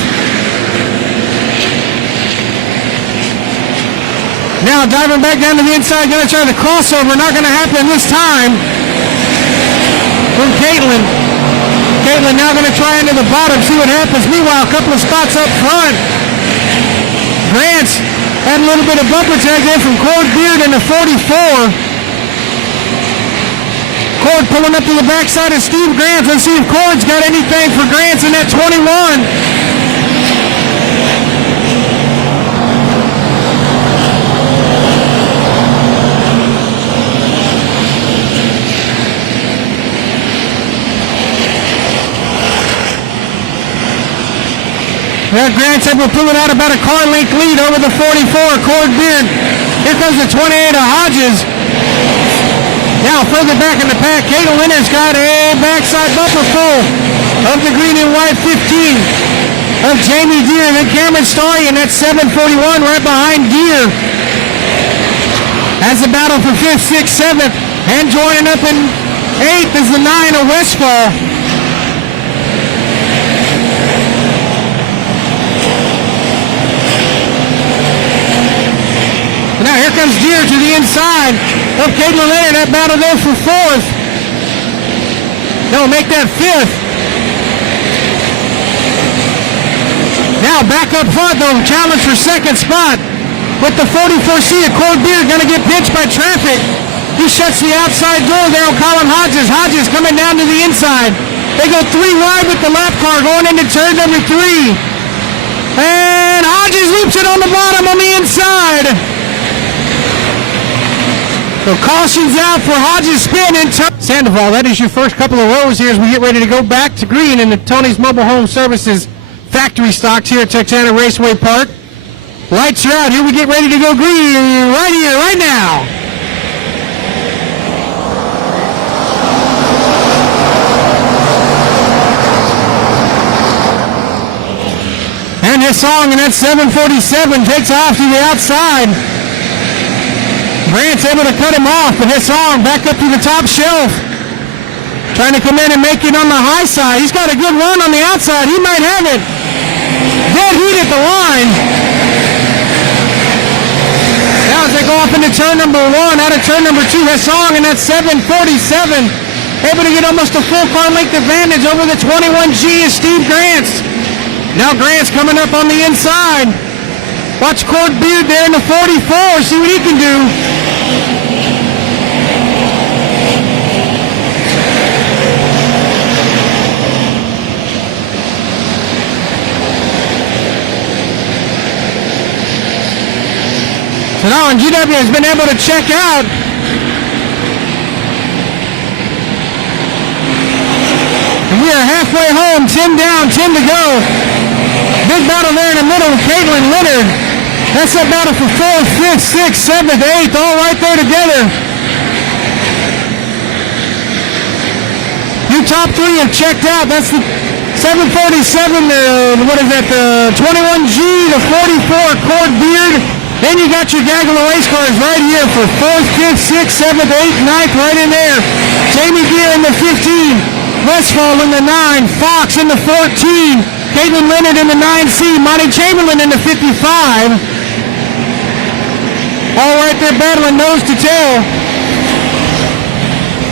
Now diving back down to the inside, going to try the crossover. Not going to happen this time from Caitlin. Caitlin now going to try into the bottom, see what happens. Meanwhile, a couple of spots up front. Grant's had a little bit of bumper tag there from Cord Beard in the 44. Cord pulling up to the backside of Steve Grant. Let's see if Cord's got anything for Grant's in that 21. Well, Grant's able to pull it out about a car length lead over the 44, Cord Beard. Here comes the 28 of Hodges. Now further back in the pack, Caitlin Leonard's got a backside bumper full of the green and white 15 of Jamie Deere. And then Cameron Starry in that 741 right behind Deere. As the battle for 5th, 6th, 7th. And joining up in 8th is the 9 of Westfall. Now here comes Deere to the inside of Caitlin Leonard. That battle there for 4th. They'll make that 5th. Now back up front though, challenge for 2nd spot. With the 44C of Cord Beard going to get pinched by traffic. He shuts the outside door there on Colin Hodges. Hodges coming down to the inside. They go 3 wide with the lap car going into turn number 3. And Hodges loops it on the bottom on the inside. So caution's out for Hodges' spin in turn. Sandoval, that is your first couple of rows here as we get ready to go back to green in the Tony's Mobile Home Services factory stocks here at Texana Raceway Park. Lights are out. Here we get ready to go green right here, right now. Hessong, and that 747 takes off to the outside. Grant's able to cut him off, but Hessong back up to the top shelf. Trying to come in and make it on the high side. He's got a good run on the outside. He might have it. Dead heat at the line. Now as they go off into turn number 1, out of turn number 2, Hessong, and that 747 able to get almost a full car length advantage over the 21G is Steve Grant's. Now Grant's coming up on the inside. Watch Cord Beard there in the 44. See what he can do. So now GW has been able to check out. And we are halfway home. 10 down, 10 to go. Big battle there in the middle with Caitlin Leonard. That's a battle for 4th, 5th, 6th, 7th, 8th, all right there together. Your top 3 have checked out. That's the 747, what is that, the 21G, the 44 Cord Beard. Then you got your gaggle of race cars right here for 4th, 5th, 6th, 7th, 8th, 9th, right in there. Jamie Deere in the 15, Westfall in the 9, Fox in the 14, Caitlin Leonard in the 9C, Monty Chamberlain in the 55. All right there battling nose to tail.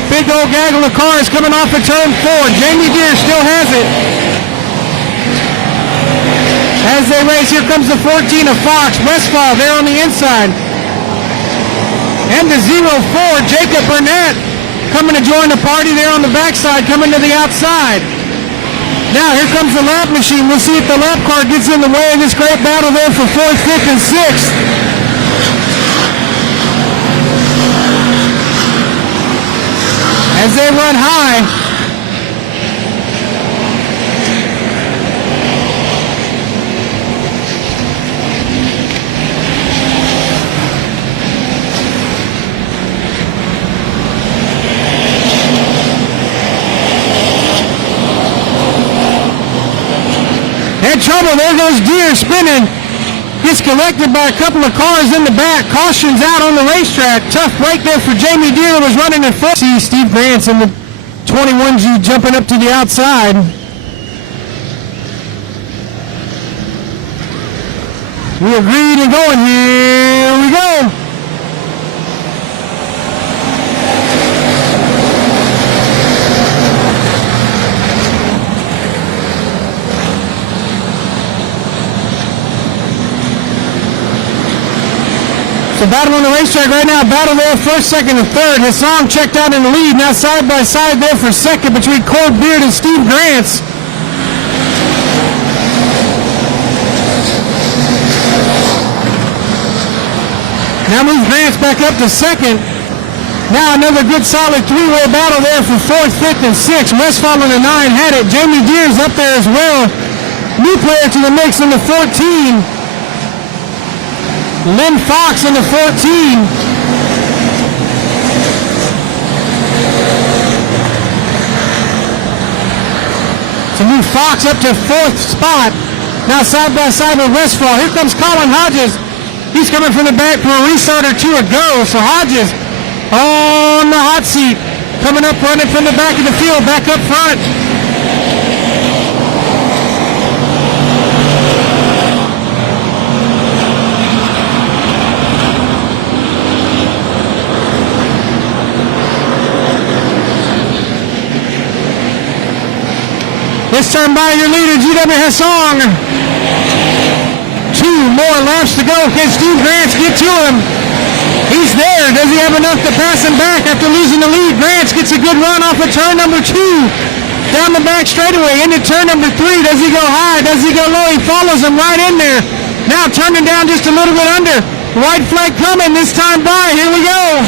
Big old gaggle of cars coming off of turn 4. Jamie Deere still has it. As they race, here comes the 14 of Fox. Westfall there on the inside. And the 04, Jacob Burnett, coming to join the party there on the backside, coming to the outside. Now here comes the lap machine. We'll see if the lap car gets in the way of this great battle there for 4th, 5th, and 6th. As they run high. Had trouble. There goes Deere spinning. Gets collected by a couple of cars in the back. Cautions out on the racetrack. Tough break there for Jamie Deere, was running in front. See Steve Grant's in the 21G jumping up to the outside. We agreed and going. Here we go. So battle on the racetrack right now. Battle there, 1st, 2nd, and 3rd. Hessong checked out in the lead. Now side by side there for 2nd between Cord Beard and Steve Grant's. Now moves Grant's back up to 2nd. Now another good solid 3-way battle there for 4th, 5th, and 6th. Westfall in the 9 had it. Jamie Deere's up there as well. New player to the mix in the 14. Lynn Fox in the 14. So move Fox up to 4th spot. Now side by side with Westfall. Here comes Colin Hodges. He's coming from the back for a restart or two ago. So Hodges on the hot seat. Coming up running from the back of the field, back up front. This turn by your leader, GW Hessong. 2 more laps to go. Can Steve Grant's get to him? He's there. Does he have enough to pass him back after losing the lead? Grant's gets a good run off of turn number 2. Down the back straightaway into turn number 3. Does he go high? Does he go low? He follows him right in there. Now turning down just a little bit under. White flag coming this time by. Here we go.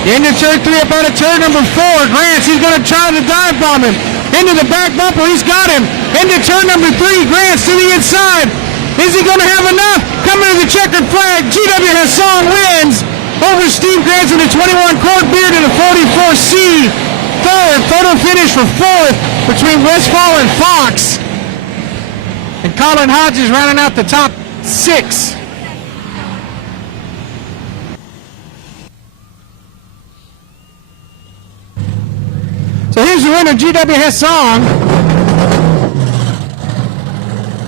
Into turn 3 up out of turn number 4. Grant's, he's going to try to dive bomb him. Into the back bumper, he's got him. Into turn number 3, Grant's to the inside. Is he going to have enough? Coming to the checkered flag, GW Hessong wins. over Steve Grants in the 21 Court Beard and the 44C. Third, photo finish for fourth between Westfall and Fox. And Colin Hodges rounding out the top 6. So here's the winner, GWS Song.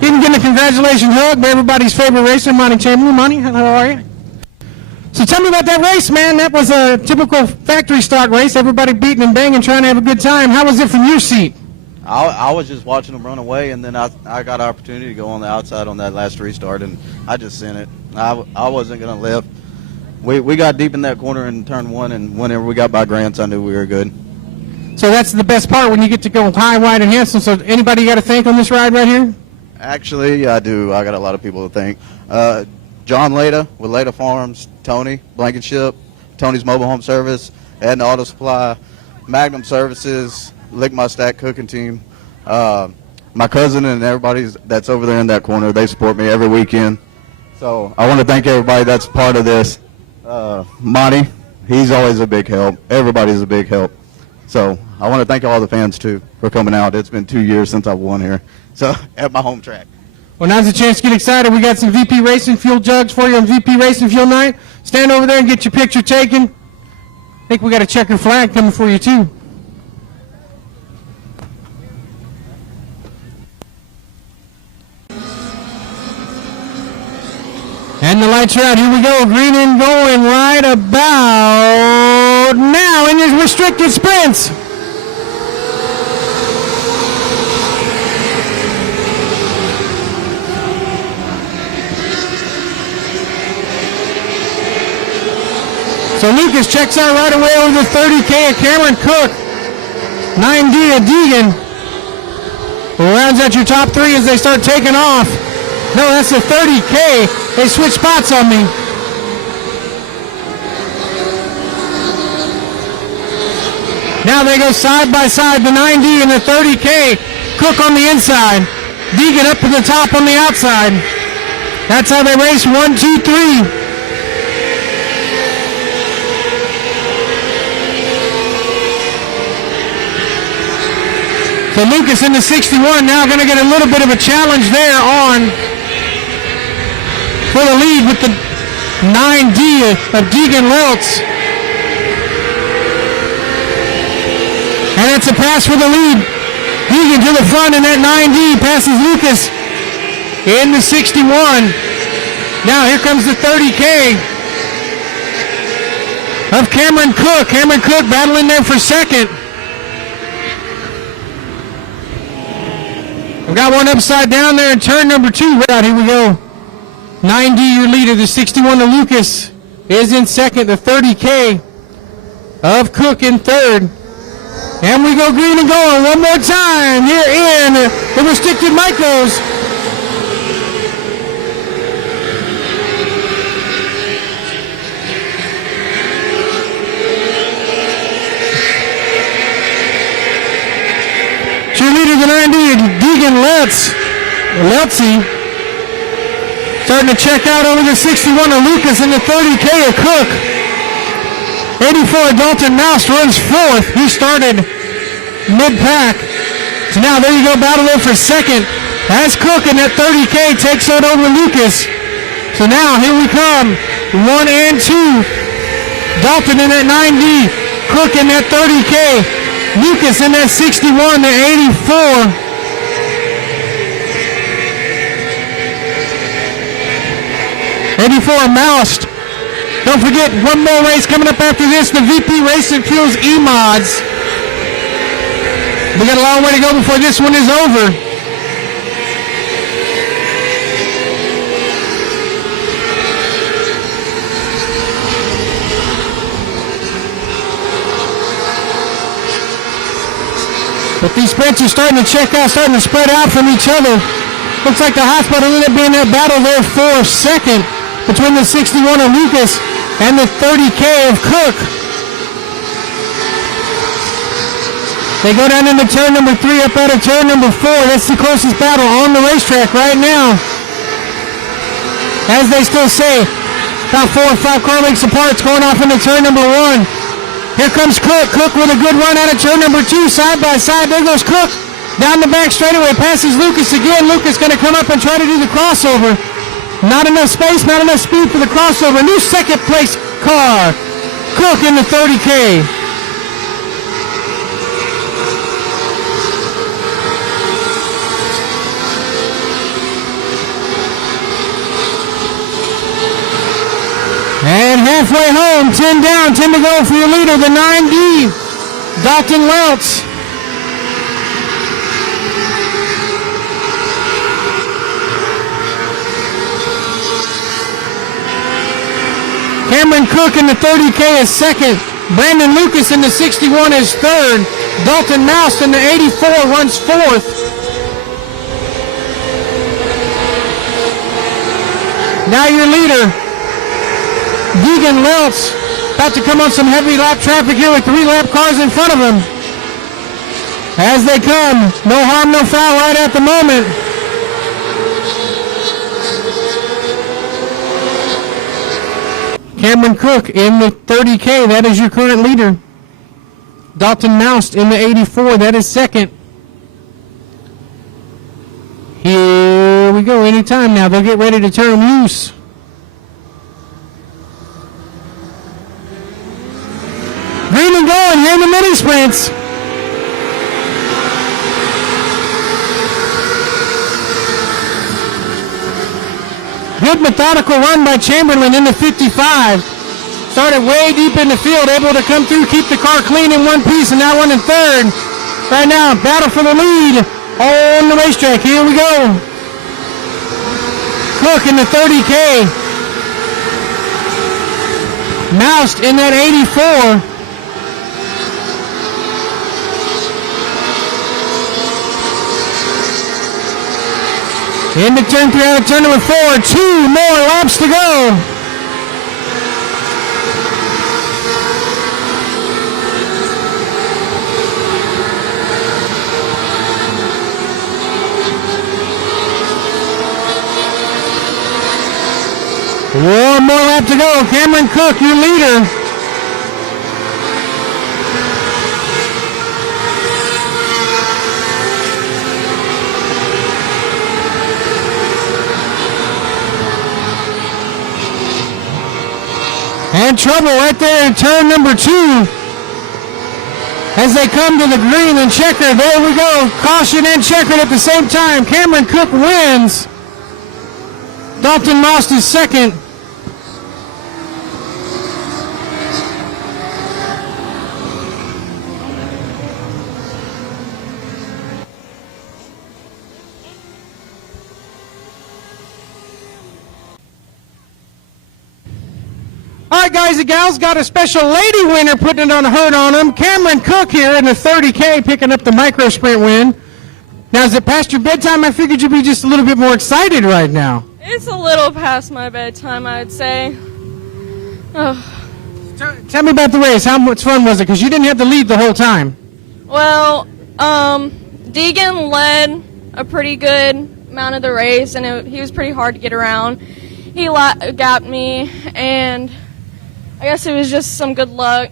Even getting a congratulations hug by everybody's favorite racer, Monty Chamberlain. Monty, how are you? So tell me about that race, man. That was a typical factory stock race. Everybody beating and banging, trying to have a good time. How was it from your seat? I was just watching them run away, and then I got an opportunity to go on the outside on that last restart, and I just sent it. I wasn't going to lift. We got deep in that corner in turn 1, and whenever we got by Grants, I knew we were good. So that's the best part when you get to go high, wide, and handsome. So anybody you got to thank on this ride right here? Actually, I do. I got a lot of people to thank. John Leda with Leda Farms, Tony Blankenship, Tony's Mobile Home Service, Edna Auto Supply, Magnum Services, Lick My Stack Cooking Team. My cousin and everybody that's over there in that corner, they support me every weekend. So I want to thank everybody that's part of this. Monty, he's always a big help. Everybody's a big help. So I want to thank all the fans, too, for coming out. It's been 2 years since I've won here, so at my home track. Well, now's the chance to get excited. We got some VP Racing Fuel jugs for you on VP Racing Fuel night. Stand over there and get your picture taken. I think we got a checker flag coming for you, too. And the lights are out. Here we go. Green and going right about now in your restricted sprints. So Lucas checks out right away over the 30K of Cameron Cook. 9D of Deegan. Rounds out your top 3 as they start taking off. No, that's the 30K. They switch spots on me. Now they go side by side, the 9D and the 30K. Cook on the inside. Deegan up to the top on the outside. That's how they race 1, 2, 3. So Lucas in the 61 now going to get a little bit of a challenge there on for the lead with the 9D of Deegan Leltz. And it's a pass for the lead. Deegan to the front, and that 9D passes Lucas in the 61. Now here comes the 30K of Cameron Cook. Cameron Cook battling there for second. We've got one upside down there in turn number 2. Right out, here we go. 9D, your leader. The 61 of Lucas is in second. The 30K of Cook in third. And we go green and going one more time here in the restricted micros. Cheerleader the 90, Deegan Leltzy. Starting to check out over the 61 of Lucas and the 30K of Cook. 84 of Dalton Mouse runs fourth. He started mid-pack. So now there you go, battle there for second. As Cook in that 30K takes out over Lucas. So now here we come. 1 and 2. Dalton in that 9D. Cook in that 30K. Lucas in that 61 to 84. Mouse. Don't forget, one more race coming up after this, the VP Racing Fuels E-Mods. We got a long way to go before this one is over. But these sprints are starting to check out, starting to spread out from each other. Looks like the hot spot will end up being that battle there for second between the 61 of Lucas and the 30K of Cook. They go down into turn number 3, up out of turn number 4. That's the closest battle on the racetrack right now. As they still say, About 4 or 5 car lengths apart. It's going off into turn number 1. Here comes Cook. Cook with a good run out of turn number 2, side by side. There goes Cook. Down the back straightaway, passes Lucas again. Lucas going to come up and try to do the crossover. Not enough space, not enough speed for the crossover. New second place car. Cook in the 30K. And halfway home, 10 down, 10 to go for your leader, the 9D, Dalton Welts. Cameron Cook in the 30K is second. Brandon Lucas in the 61 is third. Dalton Mouse in the 84 runs fourth. Now your leader, Deegan Welts, about to come on some heavy lap traffic here with 3 lap cars in front of him. As they come, no harm, no foul right at the moment. Cameron Cook in the 30K, that is your current leader. Dalton Moust in the 84, that is second. Here we go, anytime now. They'll get ready to turn them loose. Green and going here in the mini sprints. Good methodical run by Chamberlain in the 55. Started way deep in the field, able to come through, keep the car clean in one piece, and that one in third. Right now, battle for the lead on the racetrack. Here we go. Cook in the 30K. Moust in that 84. Into turn 3 out of turn number 4. 2 more laps to go. One more lap to go. Cameron Cook, your leader. And trouble right there in turn number 2. As they come to the green and checker, there we go. Caution and checkered at the same time. Cameron Cook wins. Dalton Most is second. All right, guys and gals, got a special lady winner putting it on a hurt on them. Cameron Cook here in the 30K picking up the micro sprint win. Now, is it past your bedtime? I figured you'd be just a little bit more excited right now. It's a little past my bedtime, I'd say. Oh. Tell me about the race. How much fun was it? Because you didn't have to lead the whole time. Well, Deegan led a pretty good amount of the race, and he was pretty hard to get around. He gapped me, and I guess it was just some good luck.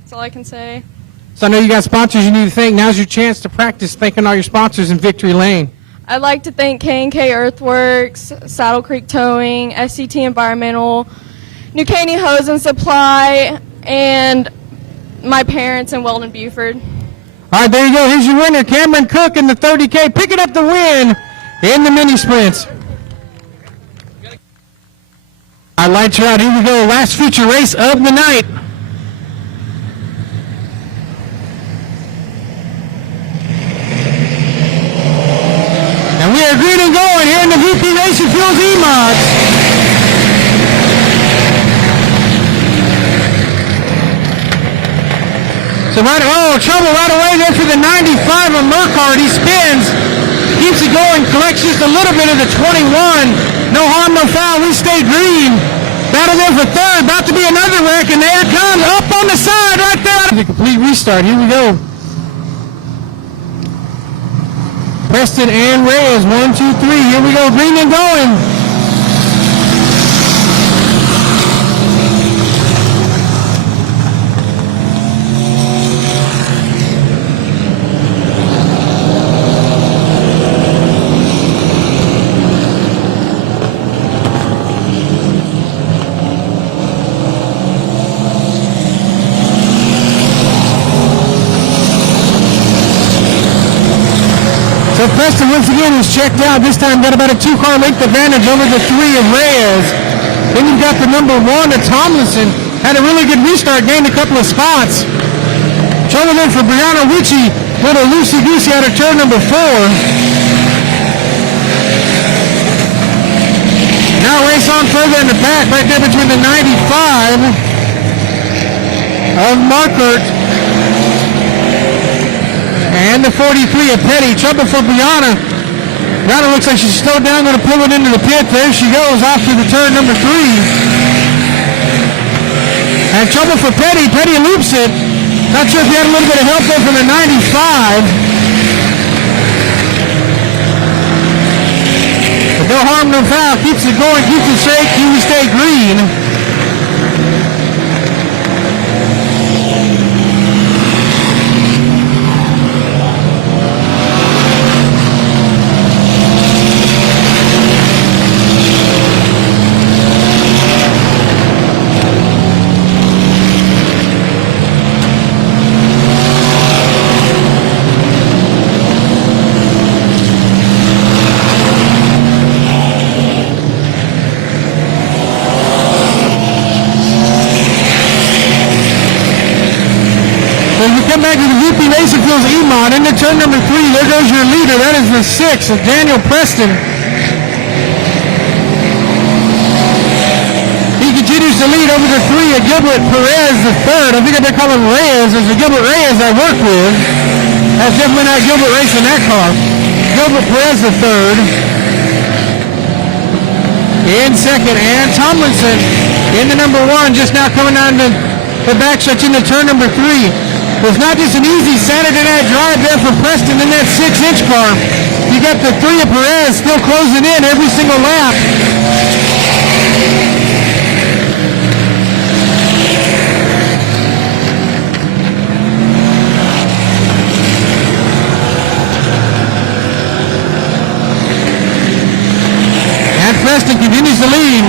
That's all I can say. So I know you got sponsors you need to thank. Now's your chance to practice thanking all your sponsors in Victory Lane. I'd like to thank K&K Earthworks, Saddle Creek Towing, SCT Environmental, New Caney Hose and Supply, and my parents in Weldon Buford. All right, there you go. Here's your winner, Cameron Cook in the 30K, picking up the win in the mini sprints. All right, lights are out. Here we go. Last feature race of the night. And we are green and going here in the VP Racing Fuels E-Mods. So trouble right away there for the 95 of Mercard. He spins, keeps it going, collects just a little bit of the 21. No harm, no foul. We stay green. Battle there for third. About to be another wreck, and there it comes. Up on the side right there. The complete restart. Here we go. Preston and Reyes. 1, 2, 3. Here we go. Green and going. Well, Preston once again is checked out. This time got about a 2-car length advantage over the 3 of Reyes. Then you've got the number 1 of Tomlinson. Had a really good restart, gained a couple of spots. Trouble then for Brianna Witchy. Little loosey-goosey out of turn number 4. Now race on further in the back, right there between the 95 of Markert and the 43 of Petty. Trouble for Brianna. Brianna looks like she's slowed down, going to pull it into the pit. There she goes off to the turn number 3. And trouble for Petty. Petty loops it. Not sure if he had a little bit of help there from the 95. But no harm, no foul. Keeps it going, keeps it straight. Kiwi State green. Back to the VP Racing Fields Emont into turn number 3. There goes your leader. That is the 6 of Daniel Preston. He continues to lead over the 3 of Gilbert Perez, the 3rd. I think they're calling Reyes. There's a Gilbert Reyes I work with. That's definitely not Gilbert racing that car. Gilbert Perez, the 3rd. In 2nd, and Tomlinson in the number 1, just now coming down the backstretch into turn number 3. It was not just an easy Saturday night drive there for Preston in that 6-inch car. You got the 3 of Perez still closing in every single lap. And Preston continues to lead.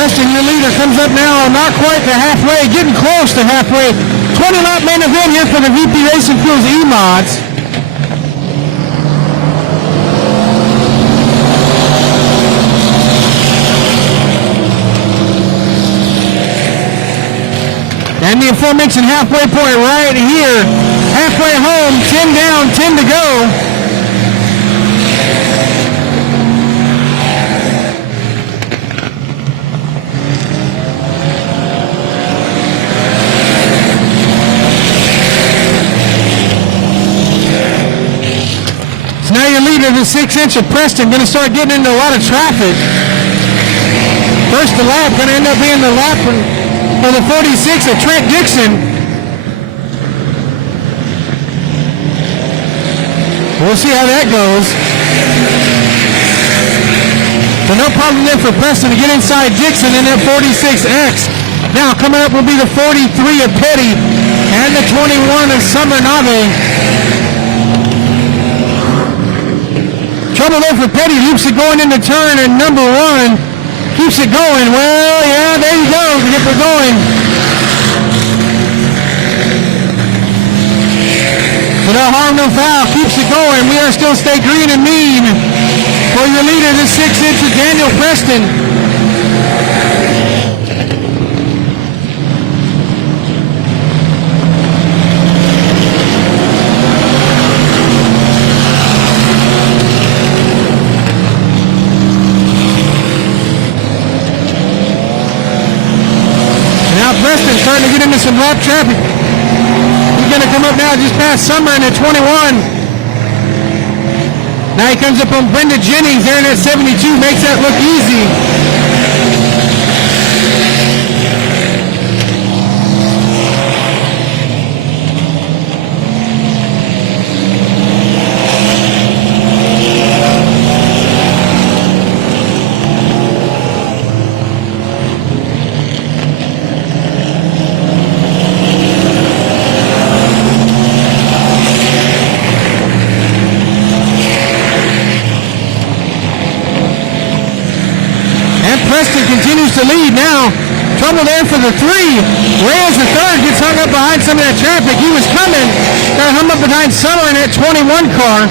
Preston, your leader, comes up now, not quite to halfway, getting close to halfway. 20-lap main event here for the VP Racing Fuels E-Mods. And the aforementioned halfway point right here. Halfway home, 10 down, 10 to go. Now your leader, the 6-inch of Preston, going to start getting into a lot of traffic. First the lap, going to end up being the lap for the 46 of Trent Dixon. We'll see how that goes. But no problem there for Preston to get inside Dixon in that 46X. Now coming up will be the 43 of Petty and the 21 of Summer Nave. Trouble there for Petty, loops it going into turn, and number 1 keeps it going. Well, yeah, there you go, to get it going. So no harm, no foul, keeps it going. We are still stay green and mean for your leader, the 6-inch of Daniel Preston. Preston starting to get into some lap traffic. He's going to come up now just past Summer in at 21. Now he comes up on Brenda Jennings there in at 72, makes that look easy. Preston continues to lead now. Trouble there for the 3. Reyes the 3rd gets hung up behind some of that traffic. He was coming. Got hung up behind Summer in that 21 car.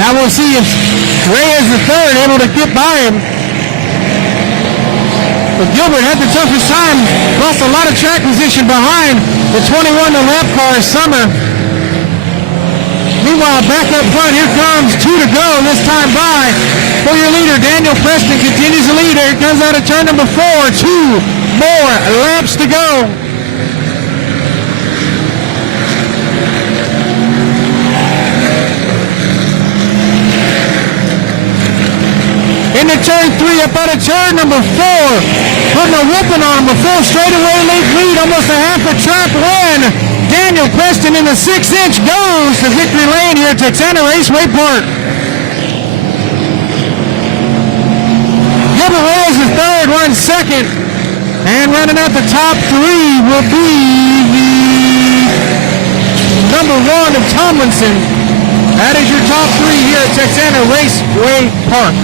Now we'll see if Reyes the 3rd able to get by him. But Gilbert had the toughest time. Lost a lot of track position behind the 21 the lap car, Summer. Meanwhile, back up front, here comes 2 to go this time by for your leader. Daniel Preston continues to lead. Here comes out of turn number 4. 2 more laps to go. Into turn 3, up out of turn number 4. Putting a whooping on him, a full straightaway lead, almost a half a track win. Daniel Preston in the 6-inch goes to victory lane here at Texana Raceway Park. Gilbert Reyes is 3rd, runs 2nd. And running out the top 3 will be the number 1 of Tomlinson. That is your top 3 here at Texana Raceway Park.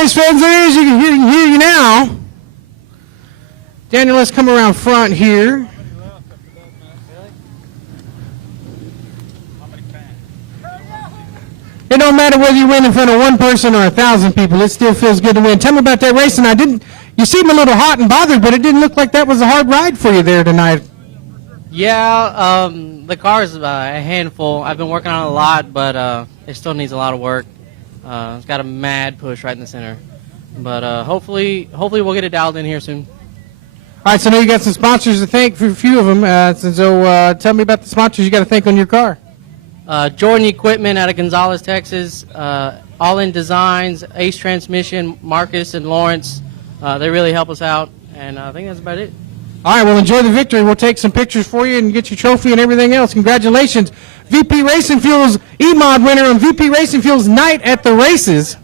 Race fans, there is, you can hear you now. Daniel, let's come around front here. It don't matter whether you win in front of 1 person or 1,000 people. It still feels good to win. Tell me about that race. And you seem a little hot and bothered, but it didn't look like that was a hard ride for you there tonight. Yeah, the car's a handful. I've been working on it a lot, but it still needs a lot of work. It's got a mad push right in the center. But hopefully we'll get it dialed in here soon. All right, so now you got some sponsors to thank for a few of them. So tell me about the sponsors you got to thank on your car. Jordan Equipment out of Gonzales, Texas. All In Designs, Ace Transmission, Marcus and Lawrence. They really help us out, and I think that's about it. All right, well, enjoy the victory. We'll take some pictures for you and get your trophy and everything else. Congratulations. VP Racing Fuels E-Mod winner on VP Racing Fuels Night at the Races.